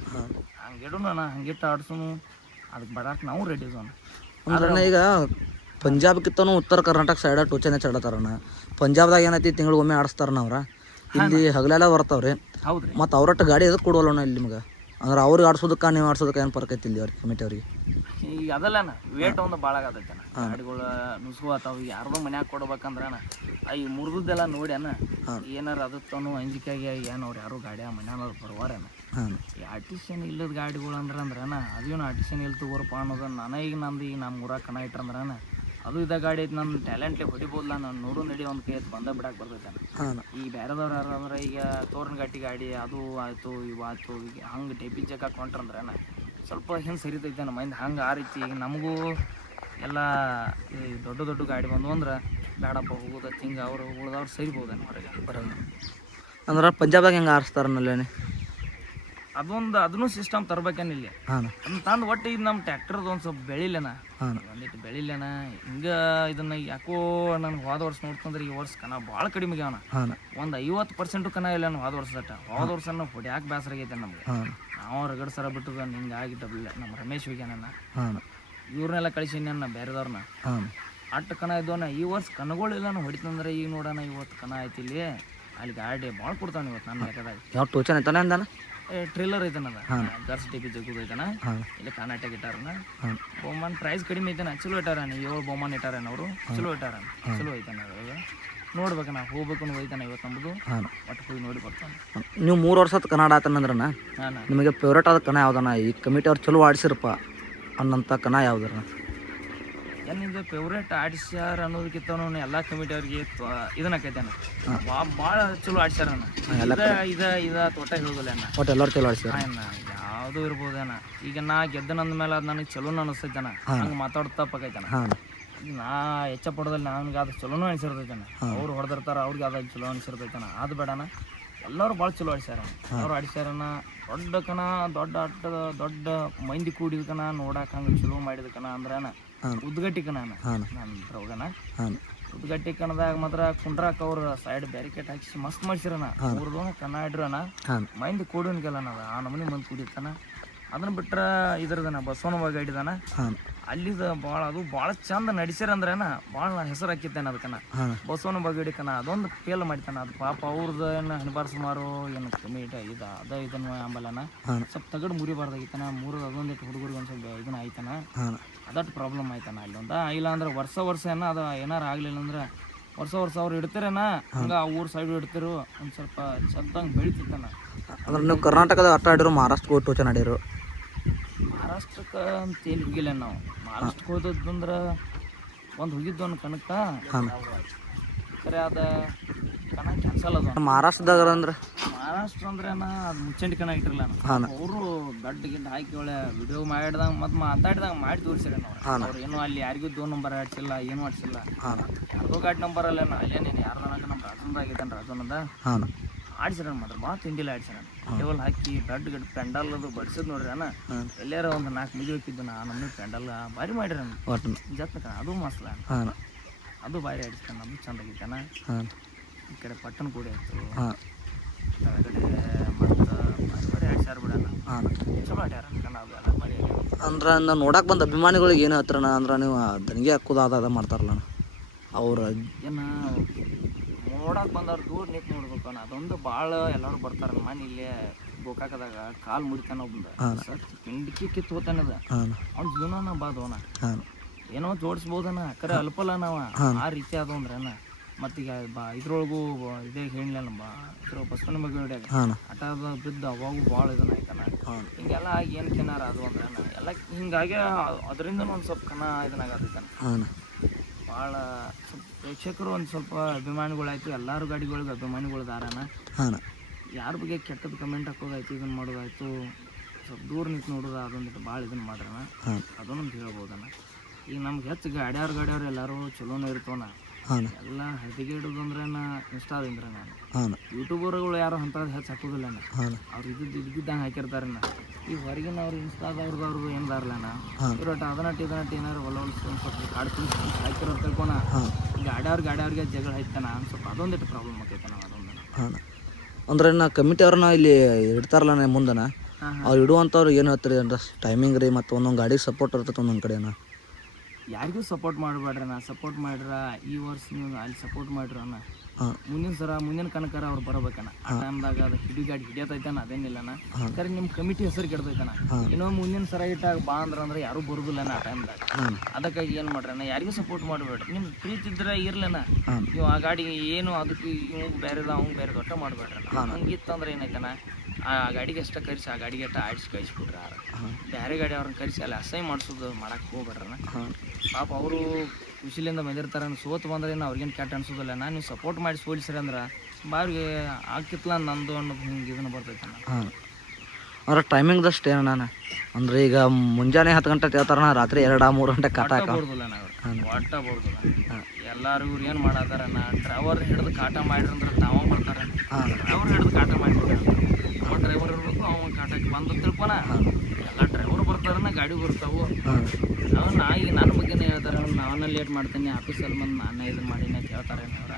ಹಂಗೆ ಇಡೋಣ, ಹಂಗಿಟ್ಟು ಆಡ್ಸೋನು, ಅದಕ್ಕೆ ಬಡಕ್ಕೆ ನಾವು ರೆಡಿ ಇದ್ದೋಣ. ಅಂದ್ರೆ ಈಗ ಪಂಜಾಬ್ಕಿಂತನೂ ಉತ್ತರ ಕರ್ನಾಟಕ ಸೈಡ ಟೋಚನೆ ಚಡತಾರಣ್ಣ. ಪಂಜಾಬ್ದಾಗ ಏನೈತಿ ತಿಂಗಳಿಗೊಮ್ಮೆ ಆಡಿಸ್ತಾರಣ್ಣ ಅವ್ರ, ಇಲ್ಲಿ ಹಗಲೆಲ್ಲ ಬರ್ತಾವ್ರಿ. ಹೌದ್ರಿ. ಮತ್ತು ಅವ್ರಟ್ಟು ಗಾಡಿ ಎದಕ್ಕೆ ಕೊಡೋಲ್ಲಣ್ಣ ಇಲ್ಲಿ ನಿಮ್ಗೆ? ಅಂದ್ರೆ ಅವ್ರಿಗೆ ಆಡ್ಸೋದಕ್ಕೆ ನೀವು ಆಡ್ಸೋದಕ್ಕೆ ಏನು ಫರ್ಕ್ ಐತಿ ಇಲ್ಲಿ ಅವ್ರಿಗೆ ಕಮಿಟಿ ಅವ್ರಿಗೆ? ಈಗ ಅದಲ್ಲಣ್ಣ ವೇಟ್ ಒಂದು ಭಾಳ ಆಗತೈತಣ್ಣ, ಗಾಡಿಗಳು ನುಸ್ಕೋತಾವ. ಯಾರ್ದೋ ಮನ್ಯಾಗ ಕೊಡ್ಬೇಕಂದ್ರೆ ಅಣ್ಣ ಈ ಮುರಿದೆಲ್ಲ ನೋಡಿ ಅಣ್ಣ ಏನಾರು ಅದಕ್ಕೂ ಅಂಜಿಕೆಯಾಗಿ ಏನು ಅವ್ರು ಯಾರು ಗಾಡಿ ಮನ್ಯಾನವ್ರು ಬರುವಾರೇನ. ಈ ಆರ್ಟಿಷನ್ ಇಲ್ಲದ ಗಾಡಿಗಳು ಅಂದ್ರೆ ಅಣ್ಣ ಅದೇನು ಆರ್ಟಿಷನ್ ಇಲ್ಲಿ ತಗೋರಪ್ಪ ಅನ್ನೋದು. ನನಗೆ ನಂದು ಈಗ ನಮ್ಮ ಊರಾಗ ಕಣ ಇಟ್ರಂದ್ರೆ ಅಣ್ಣ ಅದು ಇದ ಗಾಡಿ ಐತೆ, ನನ್ನ ಟ್ಯಾಲೆಂಟ್ಲಿ ಹೊಡಿಬೋದಲ್ಲ, ನಾನು ನೋಡು ನಡಿ ಒಂದು ಕೈ ಐತೆ ಬಂದ ಬಿಡಕ್ಕೆ ಬರ್ತೈತೆ. ಈ ಬೇರೆದವ್ರು ಯಾರು ಅಂದ್ರೆ ಈಗ ತೋರಣ ಗಟ್ಟಿ ಗಾಡಿ ಅದು ಆಯಿತು ಇವು ಆಯ್ತು ಈಗ ಹಂಗೆ ಟೈಪಿ ಜಗ ಹಾಕೊಂಡ್ರಂದ್ರೆ ಅಣ್ಣ ಸ್ವಲ್ಪ ಹಿಂಗೆ ಸರಿತೈತೆ ನಮ್ಮ ಮೈಂಡ್. ಹಂಗೆ ಆ ರೀತಿ ಈಗ ನಮಗೂ ಎಲ್ಲ ಈ ದೊಡ್ಡ ಗಾಡಿ ಬಂದು ಅಂದ್ರೆ ಬೇಡಪ್ಪ ಹೋಗೋದು ಹಿಂಗೆ ಅವರು ಉಳ್ದವ್ರು ಸರಿಬೋದೇನು ಹೊರಗೆ ಬರೋದು. ಅಂದ್ರೆ ಪಂಜಾಬ್ದಾಗ ಹೆಂಗೆ ಆರಿಸ್ತಾರನಲ್ಲೇನೆ ಅದನ್ನು ಸಿಸ್ಟಮ್ ತರ್ಬೇಕೇನು ಇಲ್ಲಿ. ಅದನ್ನ ತಂದು ಒಟ್ಟು ಇದು ನಮ್ಮ ಟ್ಯಾಕ್ಟರ್ದು ಒಂದು ಸ್ವಲ್ಪ ಬೆಳಿಲೇನ, ಒಂದಿಟ್ಟು ಬೆಳಿಲೇನ. ಹಿಂಗೆ ಇದನ್ನ ಯಾಕೋ ನನಗೆ ಹೋದ ವರ್ಷ ನೋಡ್ತಂದ್ರೆ ಈ ವರ್ಷ ಕನ ಭಾಳ ಕಡಿಮೆ ಆಗ್ಯಾವನ. ಒಂದು 50% ಕನ ಇಲ್ಲ ಹೋದ ವರ್ಷದಟ. ಹೋದ ವರ್ಷ ಹೊಡ್ಯಾಕೆ ಬೇಸರ ಆಗೈತೆ ನಮ್ಗೆ. ನಾವು ರಗಡ್ ಸರ ಬಿಟ್ಟದ ಹಿಂಗೆ ಆಗಿದ್ದಲ್ಲ. ನಮ್ಮ ರಮೇಶ್ ಹೋಗ್ಯಾನ, ಇವ್ರನ್ನೆಲ್ಲ ಕಳಿಸೀನಿ ಅನ್ನ ಬೇರೆದವ್ರನ್ನ. ಅಟ್ಟು ಕನ ಇದ್ದವನ ಈ ವರ್ಷ ಕನಗಳಿಲ್ಲ ಹೊಡಿತಂದ್ರೆ ಈಗ ನೋಡೋಣ ಇವತ್ತು ಕನ ಐತಿ ಇಲ್ಲಿ. ಅಲ್ಲಿ ಗಾಡಿ ಭಾಳ ಕೊಡ್ತಾನೆ ಇವತ್ತು ನನ್ನ ಲೆಕ್ಕದಾಗ. ಯಾವ ಟೋಚನ್ ಐತಾನೆ ಅಂದಾನ, ಟ್ರೇಲರ್ ಐತನದ ಗರ್ಸ್ ಟಿಪಿ ಜಗ್ಗುದು ಐತನ. ಇಲ್ಲಿ ಕರ್ನಾಟಕ ಇಟ್ಟಾರನ ಬಹುಮಾನ ಪ್ರೈಸ್ ಕಡಿಮೆ ಐತನ. ಚಲೋ ಇಟ್ಟಾರ 7 ಬಹುಮಾನ ಇಟ್ಟಾರ ಅವರು. ಚಲೋ ಇಟ್ಟಾರ, ಚಲೋ ಐತನ. ನೋಡ್ಬೇಕು ನಾ ಹೋಗ್ಬೇಕು ಅನ್ನೋದು ಐತನ ಇವತ್ತು ನಮ್ಮದು. ಒಟ್ಟು ಹೋಗಿ ನೋಡಿ ಬರ್ತಾನೆ. ನೀವು 3 ವರ್ಷದ ಕನ್ನಡ ಆತನಂದ್ರನ ನಿಮಗೆ ಫೇವ್ರೇಟ್ ಆದ ಕಣ ಯಾವ್ದನ? ಈ ಕಮಿಟಿ ಅವ್ರು ಚಲೋ ಆಡಿಸಿರಪ್ಪ ಅನ್ನಂಥ ಕಣ ಯಾವ್ದಾರ? ಏನಿದೆ ಫೇವ್ರೇಟ್ ಆಡಿಸ್ಯಾರ ಅನ್ನೋದಕ್ಕಿಂತ ಎಲ್ಲ ಕಮಿಟಿ ಅವ್ರಿಗೆ ಇದನ್ನ ಆಕೈತೇನ ಭಾಳ ಚಲೋ ಆಡಿಸ್ಯಾರ. ಇದ ತೋಟ ಹೇಳೋದಿಲ್ಲ ಅಣ್ಣ, ಒಟ್ಟು ಎಲ್ಲರೂ ಚಲೋ ಆಡಿಸ್ಯಾರ. ಯಾವುದೂ ಇರ್ಬೋದೇನ. ಈಗ ನಾ ಗೆದ್ದನಂದ ಮೇಲೆ ಅದು ನನಗೆ ಚಲೋನ ಅನಿಸ್ತೈತನ. ಹಂಗೆ ಮಾತಾಡೋದು ತಪ್ಪಾಕೈತನ. ಈಗ ನಾ ಹೆಚ್ಚ ಪಡೋದಲ್ಲಿ ನನಗೆ ಅದು ಚಲೋನೂ ಅನಿಸಿರ್ತೈತನ. ಅವ್ರು ಹೊಡೆದಿರ್ತಾರ, ಅವ್ರಿಗೆ ಅದು ಚಲೋ ಅನಿಸಿರ್ತೈತನ. ಅದು ಬೇಡನ, ಎಲ್ಲರೂ ಭಾಳ ಚಲೋ ಆಡಿಸ್ಯಾರ. ಅವ್ರು ಆಡಿಸ್ಯಾರನ ದೊಡ್ಡ ಕಣ, ದೊಡ್ಡ ಮಂದಿ ಕೂಡಿದ ಕಣ, ನೋಡಕ್ಕೆ ಹಂಗೆ ಚಲೋ ಮಾಡಿದ ಕಣ ಅಂದ್ರನ ಉದ್ಗಟ್ಟಿ ಕಣ. ನನ್ನ ಹೋಗಣ ಉದ್ಗಟ್ಟಿ ಕಣದಾಗ ಮಾತ್ರ ಕುಂಡ್ರಾಕ್ ಅವ್ರ ಸೈಡ್ ಬ್ಯಾರಿಕೇಡ್ ಹಾಕಿ ಮಸ್ತ್ ಮಾಡ್ಸಿರನ. 3 ಕಣ ಇಡ್ರನ ಮಂದಿ ಕೂಡಿನ್ಗೆಲ್ಲ ನಾವು ಆ ನಮೂನಿ ಮಂದಿ ಕೂಡಿರ್ತಾನ. ಅದನ್ನ ಬಿಟ್ರೆ ಇದ್ರದನ ಬಸವನವಾಗ ಹಿಡಿದಾನ. ಅಲ್ಲಿದ ಭಾಳ ಅದು ಭಾಳ ಚಂದ ನಡಿಸ್ಯಾರಂದ್ರೇನ ಭಾಳ ಹೆಸರು ಹಾಕಿತ್ತೇನೆ ಅದಕ್ಕನ. ಬಸವನ ಬಗಡಿಕನ ಅದೊಂದು ಫೇಲ್ ಮಾಡಿತಾನ. ಅದು ಪಾಪ ಅವ್ರದ್ದು ಏನು ಹಣಿಬಾರ್ ಸುಮಾರು ಏನು ಕಮಿಟ ಇದನ್ನು ಅಂಬಲನ ಸ್ವಲ್ಪ ತಗಡು ಮುರಿಬಾರ್ದಾಗಿತ್ತಾನ. ಅದೊಂದು ಹುಡುಗರಿಗೆ ಒಂದು ಸ್ವಲ್ಪ ಇದನ್ನ ಆಯ್ತಾನ. ಅದಟ್ಟು ಪ್ರಾಬ್ಲಮ್ ಆಯ್ತಾನ ಅಲ್ಲೊಂದ. ಇಲ್ಲ ಅಂದ್ರೆ ವರ್ಷ ಏನ ಅದು ಏನಾರು ಆಗಲಿಲ್ಲ ಅಂದ್ರೆ ವರ್ಷ ಅವ್ರು ಇಡ್ತಾರೇನ ಹಂಗೆ ಆ ಊರು ಸೈಡು ಇಡ್ತಿರು ಒಂದು ಸ್ವಲ್ಪ ಚಂದಂಗೆ ಬೆಳಿತಿತ್ತಾನ. ಅಂದ್ರೆ ನೀವು ಕರ್ನಾಟಕದ ಆಟ ಆಡಿರೋ ಮಹಾರಾಷ್ಟ್ರಕ್ಕೆ ಹೋಗಿ ಟೋಚನ್ ಆಡಿರೋ? ಮಹಾರಾಷ್ಟ್ರಕ್ಕೆ ಅಂತ ಹೇಳಿ ಹೋಗಿಲ್ಲ ನಾವು. ಮಹಾರಾಷ್ಟ್ರಕ್ಕೆ ಹೋದದಂದ್ರೆ ಒಂದು ಹೋಗಿದ್ದು ಒಂದು ಕಣಕ್ಕ ಖರೆ ಅದ ಕಣ ಕ್ಯಾನ್ಸಲ್ ಅದು. ಮಹಾರಾಷ್ಟ್ರದಾಗ ಅಂದ್ರೆ ಮಹಾರಾಷ್ಟ್ರ ಅಂದ್ರೆ ಅದು ಮುಚ್ಚಂಡಿ ಕಣ ಇಟ್ಟಿರಲ್ಲ. ಅವರು ಗಡ್ಡ ಗಿಡ್ಡ ಹಾಕಿ ಒಳ್ಳೆ ವಿಡಿಯೋ ಮಾಡಿದಾಗ ಮತ್ತು ಮಾತಾಡಿದಾಗ ಮಾಡಿ ತೋರಿಸಿರ ನಾವು. ಅವ್ರು ಏನೋ ಅಲ್ಲಿ ಯಾರಿಗೂ 2 ನಂಬರ್ ಆಡ್ಸಿಲ್ಲ, ಏನೂ ಆಡ್ಸಿಲ್ಲ. ಯಾರ್ದೋ ಗಾಡಿ ನಂಬರ್ ಅಲ್ಲೇನ ಅಲ್ಲೇನೇನು ಯಾರ್ದನಕ ನಮ್ಮ ರಾಜಂದ ಆಗೈತಾನೆ. ರಾಜನಂದ ಆಡ್ಸ್ಯಾರ ಮಾಡ್ರಿ ಭಾಳ ತಿಂಡಿಲ್ಲ ಆಡ್ಸ್ಯಾರ ಟೇಬಲ್ ಹಾಕಿ ಬೆಡ್ ಗಡ್ ಪೆಂಡಲ್ ಅದು ಬಡಿಸಿದ್ ನೋಡ್ರಿ ಅಣ್ಣ ಎಲ್ಲಾರ ಒಂದು 4 ಮದುವೆ ಹಾಕಿದ್ದು ನಮ್ಮನೆ ಪೆಂಡಲ್ ಭಾರಿ ಮಾಡ್ರಿ ಅಣ್ಣ ಒಟ್ಟು ಜತ್ನ ಅದು ಮಸ್ಲ ಹಾಂ ಅದು ಭಾರಿ ಆಡಿಸ್ತಾನೆ ಅದು ಚಂದ ಆಗೈತಣ್ಣ. ಹಾಂ ಈ ಕಡೆ ಪಟ್ಟಣ ಕೂಡಿ ಆಯ್ತು ಹಾಂ ಕೆಳಗಡೆ ಮತ್ತು ಭಾರಿ ಭಾರಿ ಆಡ್ಸ್ಯಾರ ಬಿಡಣ್ಣ. ಹಾಂ ಚಲೋ ಆಡ್ಯಾರ ಕಣ ಅದು ಎಲ್ಲ ಭಾರಿ ಆಗ್ಯಾವ. ಅಂದ್ರೆ ನಾನು ನೋಡಕ್ಕೆ ಬಂದ ಅಭಿಮಾನಿಗಳಿಗೆ ಏನು ಹೇಳ್ತಾರಣ್ಣ ಅಂದ್ರೆ ನೀವು ದನಿಗೆ ಹಾಕೋದು ಅದ ಮಾಡ್ತಾರಲ್ಲ ಅವ್ರು ಏನು ನೋಡಕ್ಕೆ ಬಂದವ್ರು ದೂರ ನಿಂತು ನೋಡ್ಬೇಕು ಅಣ್ಣ. ಅದೊಂದು ಭಾಳ ಎಲ್ಲರೂ ಬರ್ತಾರೆ. ಮನೆ ಇಲ್ಲೇ ಗೋಕಾಕದಾಗ ಕಾಲು ಮುಡಿತಾನ ಒಬ್ಬಂದು ಸತ್ ಪಿಂಡಿಕಿ ಕಿತ್ತು ಹೋತಾನದ ಹಾಂ ಅವ್ನ ಜೀವನ ಬಾದವನ ಹಾಂ ಏನೋ ಜೋಡಿಸ್ಬೋದನ ಕರೆ ಅಲ್ಪಲ್ಲ ನಾವ ಆ ರೀತಿ ಅದು ಅಂದ್ರಣ್ಣ. ಮತ್ತೀಗ ಇದ್ರೊಳಗೂ ಇದೇ ಹೇಳಿಲ್ಲ ಇದ್ರ ಬಸವನ ಮಗ ಹಾಂ ಆಟದ ಬಿದ್ದು ಅವಾಗೂ ಭಾಳ ಇದನ್ನ ಆಯ್ತಾನ. ಹಾಂ ಹಿಂಗೆಲ್ಲ ಆಗಿ ಏನು ಕೆನಾರ ಅದು ಅಂದ್ರೆ ಎಲ್ಲ ಹಿಂಗಾಗಿ ಅದರಿಂದ ಒಂದು ಸ್ವಲ್ಪ ಕನ ಇದನ್ನಾಗತ್ತಾನ. ಹಾಂ ಭಾಳ ಸ್ವಲ್ಪ ಪ್ರೇಕ್ಷಕರು ಒಂದು ಸ್ವಲ್ಪ ಅಭಿಮಾನಿಗಳಾಯ್ತು. ಎಲ್ಲರೂ ಗಾಡಿಗಳಿಗೆ ಅಭಿಮಾನಿಗಳು ದಾರನ. ಹಾಂ ಯಾರ ಬಗ್ಗೆ ಕೆಟ್ಟದ್ದು ಕಮೆಂಟ್ ಹಾಕೋದಾಯ್ತು ಇದನ್ನು ಮಾಡೋದಾಯ್ತು ಸ್ವಲ್ಪ ದೂರ ನಿಂತು ನೋಡೋದು ಅದೊಂದಿಟ್ಟು ಭಾಳ ಇದನ್ನು ಮಾಡ್ರಣ. ಹಾಂ ಅದನ್ನೊಂದು ಹೇಳ್ಬೋದಣ್ಣ. ಈಗ ನಮ್ಗೆ ಹೆಚ್ಚು ಗಾಡ್ಯಾವ್ರು ಎಲ್ಲರೂ ಚಲೋನೇ ಇರ್ತವಣ್ಣ. ಹಾಂ ಎಲ್ಲ ಹದಿಗೆ ಇಡೋದು ಅಂದ್ರೆ ಇನ್ಸ್ಟಾದಿಂದ ನಾನು ಹಾಂ ಯೂಟ್ಯೂಬರ್ಗಳು ಯಾರು ಅಂಥದ್ದು ಹೆಚ್ಚು ಹಾಕೋದಿಲ್ಲ ಹಾಂ ಅವ್ರು ಇದ್ದಿದ್ದಂಗೆ ಹಾಕಿರ್ತಾರಣ್ಣ. ಈಗ ಹೊರಗಿನ ಅವ್ರು ಇನ್ಸ್ಟಾದವ್ರದ್ದು ಏನ್ದಾರಲ್ಲಣ್ಣ ಇವ್ರು ಅದನ್ನಟ್ಟು ಏನಾರು ಹೊಲ ಸ್ವಲ್ಪ ಕಾಡು ತಿನ್ಸಿ ಹಾಕಿರೋ ತಿಳ್ಕೊಣ. ಈಗ ಗಾಡ್ಯಾವ್ರಿಗೆ ಜಗಳ ಆಯ್ತಾನ ಸ್ವಲ್ಪ ಅದೊಂದಿಟ್ಟು ಪ್ರಾಬ್ಲಮ್ ಆಕೈತೆ ನಾವು ಅದೊಂದು. ಹಾಂ ಅಂದ್ರೆ ನಾ ಕಮಿಟಿ ಅವ್ರನ್ನ ಇಲ್ಲಿ ಇಡ್ತಾರಲ್ಲ ಮುಂದನ ಅವ್ರು ಇಡುವಂಥವ್ರು ಏನು ಹೇಳ್ತಾರೆ ಅಂದ್ರೆ ಟೈಮಿಂಗ್ ರೀ ಮತ್ತು ಒಂದೊಂದು ಗಾಡಿಗೆ ಸಪೋರ್ಟ್ ಇರ್ತೈತೆ ಒಂದೊಂದು ಕಡೆನ ಯಾರಿಗೂ ಸಪೋರ್ಟ್ ಮಾಡಬೇಡ್ರಿ ಅಣ್ಣ. ಸಪೋರ್ಟ್ ಮಾಡ್ರ ಈ ವರ್ಷ ನೀವು ಅಲ್ಲಿ ಸಪೋರ್ಟ್ ಮಾಡ್ರಿ ಅಣ್ಣ. ಮುಂದಿನ ಕನಕರ ಅವ್ರು ಬರಬೇಕಣ್ಣ. ಆ ಟೈಮ್ದಾಗ ಅದು ಗಾಡಿ ಹಿಡಿಯತೈತಣ್ಣ ಅದೇನಿಲ್ಲಣ್ಣ. ಕರೆ ನಿಮ್ಮ ಕಮಿಟಿ ಹೆಸರು ಕೆಡ್ತೈತಣ್ಣ. ಇನ್ನೊಂದು ಮುಂದಿನ ಸರ ಇಟ್ಟಾಗ ಬಾ ಅಂದ್ರೆ ಯಾರು ಬರೋದಿಲ್ಲಣ್ಣ ಆ ಟೈಮ್ದಾಗ. ಅದಕ್ಕಾಗಿ ಏನು ಮಾಡ್ರಿ ಅಣ್ಣ ಯಾರಿಗೂ ಸಪೋರ್ಟ್ ಮಾಡಬೇಡ್ರಿ. ನಿಮ್ಗೆ ಪ್ರೀತಿ ಇದ್ರೆ ಇರ್ಲಣ್ಣ. ನೀವು ಆ ಗಾಡಿ ಏನು ಅದಕ್ಕೆ ಇವ್ ಬೇರೆದ ಅವ್ನು ಬೇರೆ ದೊಡ್ಡ ಮಾಡಬೇಡ್ರಿ. ಹಂಗಿತ್ತಂದ್ರೆ ಏನಾಯ್ತಣ್ಣ ಆ ಗಾಡಿಗೆ ಅಷ್ಟ ಕರಿಸಿ ಆ ಗಾಡಿಗೆ ಅಷ್ಟ ಆಡಿಸಿ ಕಳಿಸ್ಬಿಟ್ರೆ ಬೇರೆ ಗಾಡಿ ಅವ್ರನ್ನ ಕರಿಸಿ ಅಲ್ಲಿ ಅಸಹ್ಯ ಮಾಡಿಸೋದು ಮಾಡಕ್ಕೆ ಹೋಗ್ಬೇಡ್ರಣ್ಣ. ಪಾಪ ಅವರು ಖುಷಿಲಿಂದ ಬಂದಿರ್ತಾರೆ. ಸೋತು ಬಂದ್ರೆ ಅವ್ರಿಗೇನು ಕೆಟ್ಟ ಅನ್ಸೋದಿಲ್ಲ. ನೀವು ಸಪೋರ್ಟ್ ಮಾಡಿ ಸೋಲಿಸ್ರಿ ಅಂದ್ರೆ ಬಾರಿಗೆ ಆಕಿತ್ಲ ನಂದು ಅನ್ನೋದು ಹಿಂಗೆ ಇದನ್ನು ಬರ್ತೈತೆ ಅಣ್ಣ. ಹಾಂ ಅಂದ್ರೆ ಟೈಮಿಂಗ್ದಷ್ಟು ಏನು ನಾನು ಅಂದ್ರೆ ಈಗ ಮುಂಜಾನೆ 10 ಗಂಟೆ ಹೇಳ್ತಾರಣ್ಣ ರಾತ್ರಿ 2-3 ಗಂಟೆ ಕಾಟ ಬರ್ದಿಲ್ಲ ಒಟ್ಟ ಬರ್ದಿಲ್ಲ. ಎಲ್ಲರೂ ಇವ್ರು ಏನು ಮಾಡತ್ತಾರಣ್ಣ ಡ್ರೈವರ್ ಹಿಡಿದು ಕಾಟ ಮಾಡ್ರಿ ಅಂದ್ರೆ ತಾವ ಬರ್ತಾರೆ. ಡ್ರೈವರ್ ಹಿಡಿದು ಕಾಟ ಮಾಡಿಬಿಟ್ರೆ ಅವ ಡ್ರೈವರ್ ಇರ್ಬೇಕು ಅವನ ಕಾಟಕ್ಕೆ ಬಂದು ತಿಳ್ಕೊಣ. ಎಲ್ಲ ಡ್ರೈವರ್ ಬರ್ತಾರಣ್ಣ ಗಾಡಿ ಬರ್ತಾವು. ಅವನ್ನ ಈಗ ನನ್ನ ಬಗ್ಗೆನೇ ಹೇಳ್ತಾರೆ. ನಾವನ್ನ ಲೇಟ್ ಮಾಡ್ತೀನಿ ಆಫೀಸಲ್ಲಿ ಬಂದು ನಾನೇ ಇದನ್ನು ಮಾಡೀನಿ ಅಂತ ಹೇಳ್ತಾರೆ ಅವ್ರ.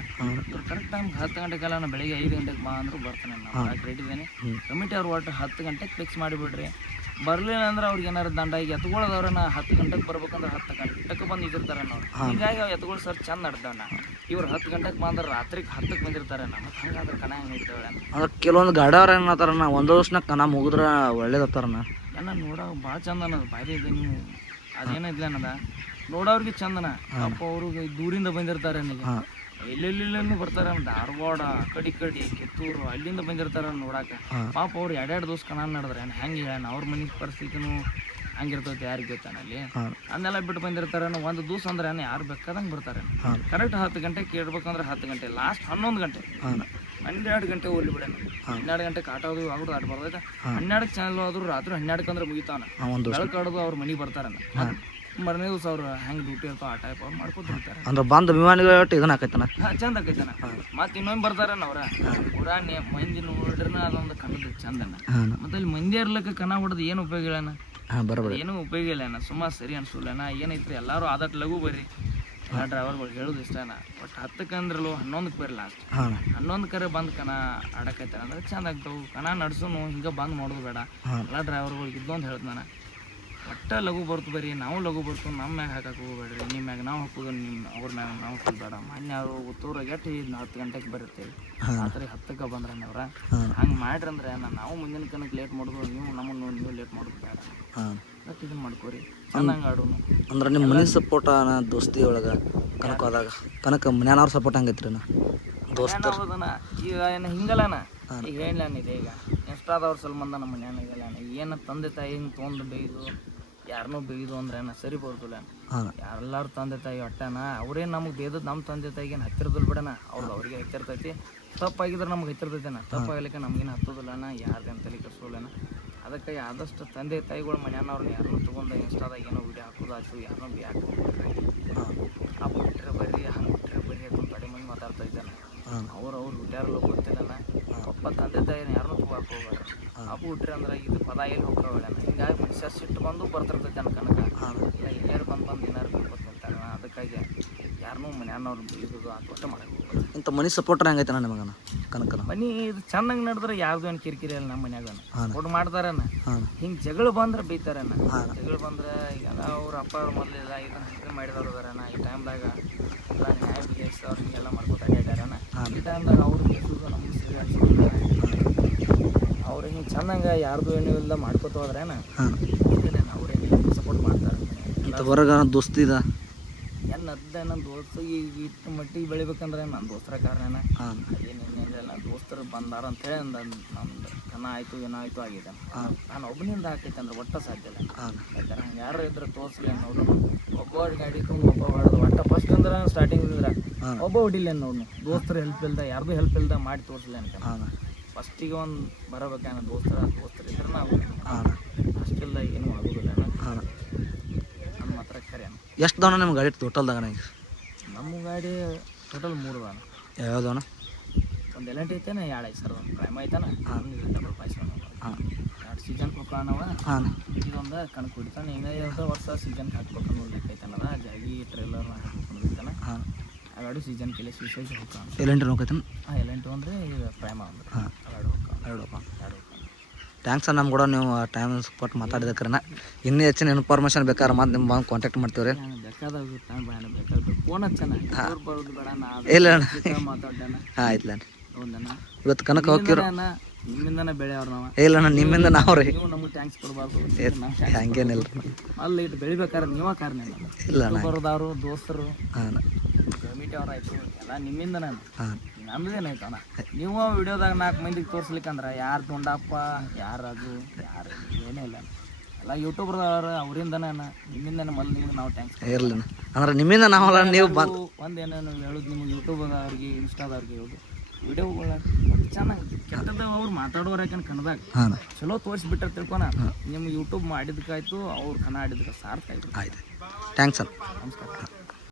ಇವ್ರು ಕರೆಕ್ಟ್ ಟೈಮ್ಗೆ 10 ಗಂಟೆಗೆಲ್ಲ ನಾನು ಬೆಳಿಗ್ಗೆ 5 ಗಂಟೆಗೆ ಬಾ ಅಂದರೂ ಬರ್ತಾನೆ. ನಾವು ರೆಡಿ ಇದ್ದೇನೆ. ಕಮಿಟಿ ಅವ್ರು ಒಟ್ಟು 10 ಗಂಟೆಗೆ ಫಿಕ್ಸ್ ಮಾಡಿಬಿಡ್ರಿ. ಬರಲಿಲ್ಲ ಅಂದ್ರೆ ಅವ್ರಿಗೆ ಏನಾರು ದಂಡ ಈಗ ಎತ್ಕೊಳ್ಳೋದವ್ರನ್ನ 10 ಗಂಟೆಗೆ ಬರ್ಬೇಕಂದ್ರೆ 10 ಗಂಟೆಗೆ ಬಂದು ಇದಿರ್ತಾರೆ ನಾವು. ಹೀಗಾಗಿ ಅವು ಎತ್ಕೊಳ್ಳೋ ಸರ್ ಚಂದ ನಡ್ದವಣ್ಣ. ಇವ್ರು 10 ಗಂಟೆಗೆ ಬಂದ್ರೆ ರಾತ್ರಿಗೆ 10ಕ್ಕೆ ಬಂದಿರ್ತಾರೆ. ಮತ್ತೆ ಹಂಗಾದ್ರೆ ಕಣ ಹೆಂಗೆ ಇರ್ತೇವೆ ಅಂದ್ರೆ ಕೆಲವೊಂದು ಗಾಡಿಯವ್ರು ಏನತ್ತಾರಣ್ಣ ಒಂದು ವರ್ಷನಾಗ ಕಣ ಮುಗಿದ್ರೆ ಒಳ್ಳೇದತ್ತಾರಣ್ಣ. ಎಲ್ಲ ನೋಡೋ ಭಾಳ ಚಂದ ಅನ್ನೋದು ಬಾರಿ ಇದೆ. ನೀವು ಅದೇನಿಲ್ಲ ಅನ್ನದ ನೋಡೋರಿಗೆ ಚಂದನ. ಪಾಪ ಅವ್ರಿಗೆ ದೂರಿಂದ ಬಂದಿರ್ತಾರೆ. ನನಗೆ ಎಲ್ಲೆಲ್ಲಿಂದ ಬರ್ತಾರೆ. ಧಾರವಾಡ ಕಡಿ ಕಿತ್ತೂರು ಅಲ್ಲಿಂದ ಬಂದಿರ್ತಾರೆ ನೋಡಾಕ. ಪಾಪ ಅವ್ರು 2 ದಿವಸ ಕಣ ನಡೆದ್ರೆ ಹೆಂಗೆ ಹೇಳ ಅವ್ರ ಮನೆ ಪರಿಸ್ಥಿತಿನೂ ಹಂಗಿರ್ತೈತೆ ಯಾರಿಗೆ ಗೊತ್ತಾನ ಅಲ್ಲಿ. ಅದನ್ನೆಲ್ಲ ಬಿಟ್ಟು ಬಂದಿರ್ತಾರೆ. ಒಂದು ದಿವಸ ಅಂದ್ರೆ ಯಾರು ಬೇಕಾದಂಗೆ ಬರ್ತಾರೆ. ಕರೆಕ್ಟ್ 10 ಗಂಟೆಗೆ ಇಡ್ಬೇಕಂದ್ರೆ 10 ಗಂಟೆ ಲಾಸ್ಟ್ 11 ಗಂಟೆ 12 ಗಂಟೆ ಹೋಗ್ಲಿ ಬಿಡ. 12 ಗಂಟೆಗೆ ಕಾಟ ಹೋದ್ರು ಆಗೋದು ಆಟ ಬರ್ತೈತೆ. 12ಕ್ಕೆ ಚಾನಲ್ ಆದ್ರು ರಾತ್ರಿ 12ಕ್ಕೆ ಅಂದ್ರೆ ಮುಗಿತಾನ. ಬೆಳಕು ಆಡೋದು ಅವ್ರ ಮನೆಗೆ ಬರ್ತಾರಣ್ಣ. ಮರನೇ ದಿವಸ ಅವ್ರು ಹೆಂಗೆ ಡ್ಯೂಟಿ ಇರ್ತಾವ ಆ ಟೈಪ್ ಅವ್ರು ಮಾಡ್ಕೊತಿರ್ತಾರೆ. ಅಂದ್ರೆ ಬಂದ ಅಭಿಮಾನಿಗಳು ಇದನ್ನ ಹಾಕೈತನ ಚಂದ ಆಕೈತನ. ಮತ್ತೆ ಇನ್ನೊಂದು ಬರ್ತಾರಣ್ಣ ಅವ್ರ ಮಂದಿ ನೋಡ್ರಿನ ಅದೊಂದು ಕಣ್ಣದ ಚಂದನ. ಮತ್ತೆ ಅಲ್ಲಿ ಮಂದಿ ಇರ್ಲಕ್ಕ ಕಣ ಹೊಡೆದು ಏನು ಉಪಯೋಗ ಇಲ್ಲಣ್ಣ. ಏನೂ ಉಪಯೋಗ ಇಲ್ಲ ಸುಮಾರು ಸರಿ ಅನ್ಸೋಲ್ಲಣ್ಣ. ಏನೈತ್ರಿ ಎಲ್ಲರೂ ಆದಟ್ಟು ಲಘು ಬರ್ರಿ. ಎಲ್ಲ ಡ್ರೈವರ್ಗಳು ಹೇಳೋದು ಇಷ್ಟನ. ಒಟ್ಟು 10ಕ್ಕೆ ಅಂದ್ರಲ್ಲೂ 11ಕ್ಕೆ ಬರ್ರಿ ಲಾಸ್ಟ್. 11ಕ್ಕೆ ಬಂದು ಕಣ ಆಡಕೈತಾರ ಅಂದ್ರೆ ಚಂದ ಆಗ್ತಾವು. ಕಣ ನಡ್ಸೋನು ಹಿಂಗೆ ಬಂದು ಮಾಡೋದು ಬೇಡ. ಎಲ್ಲ ಡ್ರೈವರ್ಗಳಿಗೆ ಇದ್ದೊಂದು ಹೇಳ್ದು ನಾನು ಒಟ್ಟು ಲಘು ಬರ್ತು ಬರ್ರಿ. ನಾವು ಲಘು ಬರ್ತು ನಮ್ಮ ಮ್ಯಾಗ ಹಾಕಕ್ಕೆ ಹೋಗ್ಬೇಡ್ರಿ. ನಿಮ್ಮ ಮ್ಯಾಗ ನಾವು ಹಾಕೋದು ಅವ್ರ ಮ್ಯಾಗ ನಾವು ಹಾಕೋದು ಬೇಡ. ಮೊನ್ನೆ ಅವರು ಉತ್ತೂರಾಗ 10 ಗಂಟೆಗೆ ಬರುತ್ತೇವೆ ರಾತ್ರಿ 10ಕ್ಕೆ ಬಂದ್ರೆ ಅವ್ರ ಹಂಗೆ ಮಾಡ್ರಿ ಅಂದ್ರೆ ನಾವು ಮುಂದಿನ ಕನಕ್ಕೆ ಲೇಟ್ ಮಾಡೋದು. ನೀವು ಲೇಟ್ ಮಾಡೋದು ಬೇಡ. ಮತ್ತೆ ಇದನ್ನು ಮಾಡ್ಕೋರಿ ಚೆನ್ನಾಗಿ ಆಡೋನು. ಅಂದ್ರೆ ನಿಮ್ಮ ಮನೆ ಸಪೋರ್ಟ ದೋಸ್ತಿ ಒಳಗೆ ಕನಕ ಆದಾಗ ಕನಕ ಮನ್ಯಾನವ್ರ ಸಪೋರ್ಟ್ ಹಂಗೈತ್ರಿ ದೋಸ್ತ ಹೌದಣ್ಣ. ಈಗ ಏನು ಹಿಂಗಲ್ಲಣ್ಣ. ಈಗ ಹೇಳಲಾನಿದೆ ಈಗ ಇನ್ಸ್ಟಾದವ್ರು ಸ್ವಲ್ಪ ಮಂದ ನಮ್ಮ ಮನ್ಯಾನಾಗಲ್ಲ. ಏನು ತಂದೆ ತಾಯಿ ಹಿಂಗೆ ತೊಗೊಂಡು ಬೇಯ್ದು ಯಾರನ್ನೂ ಬೇಯ್ದು ಅಂದ್ರೆ ಸರಿ ಬರ್ತಲ್ಲ. ಎಲ್ಲರೂ ತಂದೆ ತಾಯಿ ಒಟ್ಟನ ಅವ್ರೇನು ನಮಗೆ ಬೇಯ್ದದ್ದು ನಮ್ಮ ತಂದೆ ತಾಯಿಗೇನು ಹತ್ತಿರದಿಲ್ಲ ಬಿಡಣ. ಅವ್ರಿಗೆ ಹತ್ತಿರ್ತೈತಿ. ತಪ್ಪಾಗಿದ್ರೆ ನಮ್ಗೆ ಹತ್ತಿರ್ತೈತೆಣ್ಣ. ತಪ್ಪಾಗಲಿಕ್ಕೆ ನಮಗೇನು ಹತ್ತೋದಿಲ್ಲಣ್ಣ. ಯಾರ್ದೇನು ತಲೆ ಕೆಡಿಸೋಲ್ಲಣ್ಣ. ಅದಕ್ಕೆ ಆದಷ್ಟು ತಂದೆ ತಾಯಿಗಳು ಮನ್ಯಾನವ್ರನ್ನ ಯಾರನ್ನೂ ತೊಗೊಂಡು ಇನ್ಸ್ಟಾದಾಗ ಏನೋ ವೀಡಿಯೋ ಹಾಕೋದಾಯ್ತು ಯಾರನ್ನೂ ಹಾಕೋದು ಆ ಬಿಟ್ಟರೆ ಬರ್ರಿ ಹಂಗೆ ಬಿಟ್ಟರೆ ಬರ್ರಿ ಅಂತ ಕಡಿಮೆ ಮಾತಾಡ್ತಾ ಇದ್ದಾನೆ. ಅವ್ರು ಹುಟ್ಟ್ಯಾರಲ್ಲ ಗೊತ್ತಿಲ್ಲನ ಪಪ್ಪ ತಂದೆ ತಾಯಿನ ಯಾರನ್ನೂ ತಗೋಕೆ ಹೋಗ್ಬೇಡ ಅಪ್ಪು ಹುಟ್ರಿ ಅಂದ್ರೆ ಇದು ಪದ ಎಲ್ಲಿ ಹೋಗ್ತಾವಲ್ಲ ಹಿಂಗಾಗಿ ಮನುಷ್ಯ ಸಿಟ್ಟು ಬಂದು ಬರ್ತಿರ್ತೈತೆ ಅನ್ಕನಕ ಇಲ್ಲ ಎಲ್ಲಾರು ಬಂದು ಏನಾರು ಬಿಡ್ಬೇಕು ಅಂತಾರೆ ಅದಕ್ಕಾಗಿ ಯಾರನ್ನೂ ಮನ್ಯಾನವ್ರು ಇದು ಆಟೋಟ ಮಾಡಕ್ಕೆ ಹೋಗ್ಬೇಕು. ಇಂಥ ಮನಿ ಸಪೋರ್ಟರ್ ಹೆಂಗೈತೆ ನಿಮಗನ ಕನಕನ ಮನೆ ಇದು ಚೆನ್ನಾಗಿ ನಡೆದ್ರೆ ಯಾರ್ದು ಏನು ಕಿರಿಕಿರಿ ಅಲ್ಲ ನಮ್ಮ ಮನ್ಯಾಗ ಸಪೋರ್ಟ್ ಮಾಡ್ತಾರನ ಹಾಂ ಹಿಂಗೆ ಜಗಳ ಬಂದ್ರೆ ಬೈತಾರನ ಜಗಳ ಬಂದ್ರೆ ಈಗ ಅವ್ರ ಅಪ್ಪ ಅವ್ರ ಮೊದಲೆಲ್ಲ ಇದನ್ನ ಹೆಸರು ಮಾಡಿದವ್ರು ಅದಾರನ ಈ ಟೈಮ್ದಾಗ ಎಲ್ಲ ನ್ಯಾಯ ಬಗೆಹರಿಸಿದವ್ರು ಹಿಂಗೆಲ್ಲ ಮಾಡ್ಕೊತ ಅಡ್ಯಾಡ್ಯಾರನ ಈ ಟೈಮ್ದಾಗ ಅವ್ರು ಬೇಸೋದು ನಮ್ಗೆ ಸಿಗೋದು ಅವ್ರು ಹಿಂಗೆ ಚೆನ್ನಾಗಿ ಯಾರ್ದು ಏನು ಇಲ್ಲ ಮಾಡ್ಕೊತ ಹೋದ್ರೇನ ಅವ್ರೇ ಸಪೋರ್ಟ್ ಮಾಡ್ತಾರೆ. ಇಂಥ ಹೊರಗ ದೋಸ್ತಿದ ಏನು ನನ್ನ ದೋಸ್ತ ಈಗ ಇಟ್ಟು ಮಟ್ಟಿಗೆ ಬೆಳಿಬೇಕಂದ್ರೆ ನನ್ನ ದೋಸ್ತರ ಕಾರಣ ಏನೇನಿಲ್ಲ ದೋಸ್ತರು ಬಂದಾರ ಅಂತೇಳಿ ನಮ್ದು ಕನ ಆಯಿತು ಏನಾಯಿತು ಆಗಿದೆ ನಾನು ಒಬ್ಬನಿಂದ ಹಾಕೈತೆ ಅಂದ್ರೆ ಒಟ್ಟ ಸಾಧ್ಯ ಇಲ್ಲ. ಯಾಕಂದ್ರೆ ಹಂಗೆ ಯಾರು ಇದ್ರೆ ತೋರಿಸ್ಲಿ ನೋಡು ಒಬ್ಬ ಗಾಡಿ ತುಂಬ ಒಬ್ಬ ಹೊಡೆದು ಒಟ್ಟ ಫಸ್ಟ್ ಅಂದ್ರೆ ಸ್ಟಾರ್ಟಿಂಗ್ ಇದ್ರೆ ಒಬ್ಬ ಹೊಡಿಲ್ಲ ನೋಡು ದೋಸ್ತರು ಹೆಲ್ಪ್ ಇಲ್ದ ಯಾರ್ದು ಹೆಲ್ಪ್ ಇಲ್ದ ಮಾಡಿ ತೋರಿಸ್ಲಿ ಅಂತ ಫಸ್ಟಿಗೆ ಒಂದು ಬರಬೇಕೇನ ದೋಸ್ತರು ಇದ್ರೆ ನಾವು ಅಷ್ಟಿಲ್ಲ ಏನು ಆಗೋದಿಲ್ಲ ನಮ್ಮ ಮಾತ್ರ ಕರೆ. ಎಷ್ಟು ದವನ ನಿಮ್ಮ ಗಾಡಿ ಟೋಟಲ್ದಾಗ ಈಗ? ನಮ್ಮ ಗಾಡಿ ಟೋಟಲ್ 3 ಅದಾನ. ಯಾವ್ದವನ? ಒಂದು ಎಲೆಂಟ್ ಐತೇನೆ 2 ಐತೆ ಸರ್, ಒಂದು ಪ್ರೈಮ್ ಐತಾನ ಡಬಲ್ ಪಾಯ್ಸ 2 ಸೀಸನ್ ಕೊಕ್ಕಾನವ ಇದೊಂದು ಕಣಕ್ಕೆ ಹೊಡಿತಾನೆ ಈಗ 2 ವರ್ಷ ಸೀಸನ್ಗೆ ಹಾಕ್ಬೇಕು ನೋಡ್ಲಿಕ್ಕೆ ಐತಾನದ ಜಾಗಿ ಟ್ರೇಲರ್ ಹಾಕ್ಕೊಂಡಿರ್ತಾನೆ ಆ ಗಾಡಿ ಸೀಸನ್ ಕೆಲೆ ಸೀಸೈಸ್ ಹೋಗ್ತಾನೆ. ಎಲೆಂಟ್ ಹೋಗ್ತಾನೆ? ಹಾಂ ಎಲೆಂಟು ಅಂದರೆ ಈಗ ಪ್ರೈಮ ಅಂದ್ರೆ 2 ಥ್ಯಾಂಕ್ಸ್ ಸರ್. ನಮ್ಮ ಕೂಡ ನೀವು ಟೈಮ್ ಸಪೋರ್ಟ್ ಮಾತಾಡಿದಕ್ರನ ಇನ್ನೂ ಹೆಚ್ಚಿನ ಇನ್ಫಾರ್ಮೇಷನ್ ಬೇಕಾದ್ರೆ ಮತ್ತೆ ನಿಮ್ಮ ಬಂದು ಕಾಂಟ್ಯಾಕ್ಟ್ ಮಾಡ್ತೀವಿ ರೀ. ಬೇಕಾದಾಗ ಬೇಕಾದ್ರೆ ಫೋನ್ ಹಚ್ಚನ ಬರೋದು ಬೇಡ ನಾ ಇಲ್ಲ ಅಣ್ಣ ಮಾತಾಡ್ಯಾನ. ಹಾಂ ಆಯ್ತಲ್ಲ ಹೌದಣ್ಣ ಇವತ್ತು ಕನಕ ಹೋಗ್ತಿರೋ ನಿಮ್ಮಿಂದನೇ ಬೆಳೆಯವ್ರು ನಾವು. ಇಲ್ಲ ಅಣ್ಣ ನಿಮ್ಮಿಂದ ನಾವು ರೀ. ನೀವು ನಮಗೆ ಥ್ಯಾಂಕ್ಸ್ ಕೊಡಬಾರ್ದು ಹಂಗೇನಿಲ್ಲ ಅಲ್ಲಿ ಇಟ್ಟು ಬೆಳಿಬೇಕಾದ್ರೆ ನೀವ ಕಾರಣ ಇಲ್ಲ ಅಣ್ಣ ಬರೋದವ್ರು ದೋಸ್ತರು ಹಾಂ ಕಮಿಟಿ ಅವ್ರು ಆಯ್ತು ಎಲ್ಲ ನಿಮ್ಮಿಂದ ನಾನು ಹಾಂ ನಮ್ದೇನಾಯ್ತು ಅಣ್ಣ. ನೀವು ವಿಡಿಯೋದಾಗ 4 ಮಂದಿಗೆ ತೋರಿಸ್ಲಿಕ್ಕಂದ್ರೆ ಯಾರು ತೊಂಡಪ್ಪ ಯಾರು ಅದು ಯಾರು ಏನೇ ಇಲ್ಲ ಎಲ್ಲ ಯೂಟ್ಯೂಬ್ರದವ್ರು ಅವರಿಂದನೇ ನಿಮ್ಮಿಂದನೇ ಮೊದಲು ನಿಮ್ಗೆ ನಾವು ಥ್ಯಾಂಕ್ಸ್ ಇರಲಿ ಅಂದ್ರೆ ನಿಮ್ಮಿಂದ ನಾವಲ್ಲ ನೀವು ಬಂದು ಒಂದೇನೇನು ಹೇಳೋದು ನಿಮ್ಗೆ ಯೂಟ್ಯೂಬ್ದವ್ರಿಗೆ ಇನ್ಸ್ಟಾದವ್ರಿಗೆ ಹೇಳೋದು ವಿಡಿಯೋಗಳ ಚೆನ್ನಾಗಿ ಕೆಟ್ಟದ ಅವ್ರು ಮಾತಾಡೋರು ಯಾಕಂದ್ರೆ ಕನ್ನದಾಗ ಹಾಂ ಚಲೋ ತೋರಿಸ್ಬಿಟ್ರೆ ತಿಳ್ಕೊಣ ನಿಮ್ಮ ಯೂಟ್ಯೂಬ್ ಮಾಡಿದಕ್ಕಾಯ್ತು ಅವ್ರು ಕನ್ನಡ ಆಡಿದಕ್ಕೆ ಸಾರ್ಥಕ ಆಯ್ತು. ಆಯ್ತು ಥ್ಯಾಂಕ್ಸ್ ಸರ್. ನಮಸ್ಕಾರ.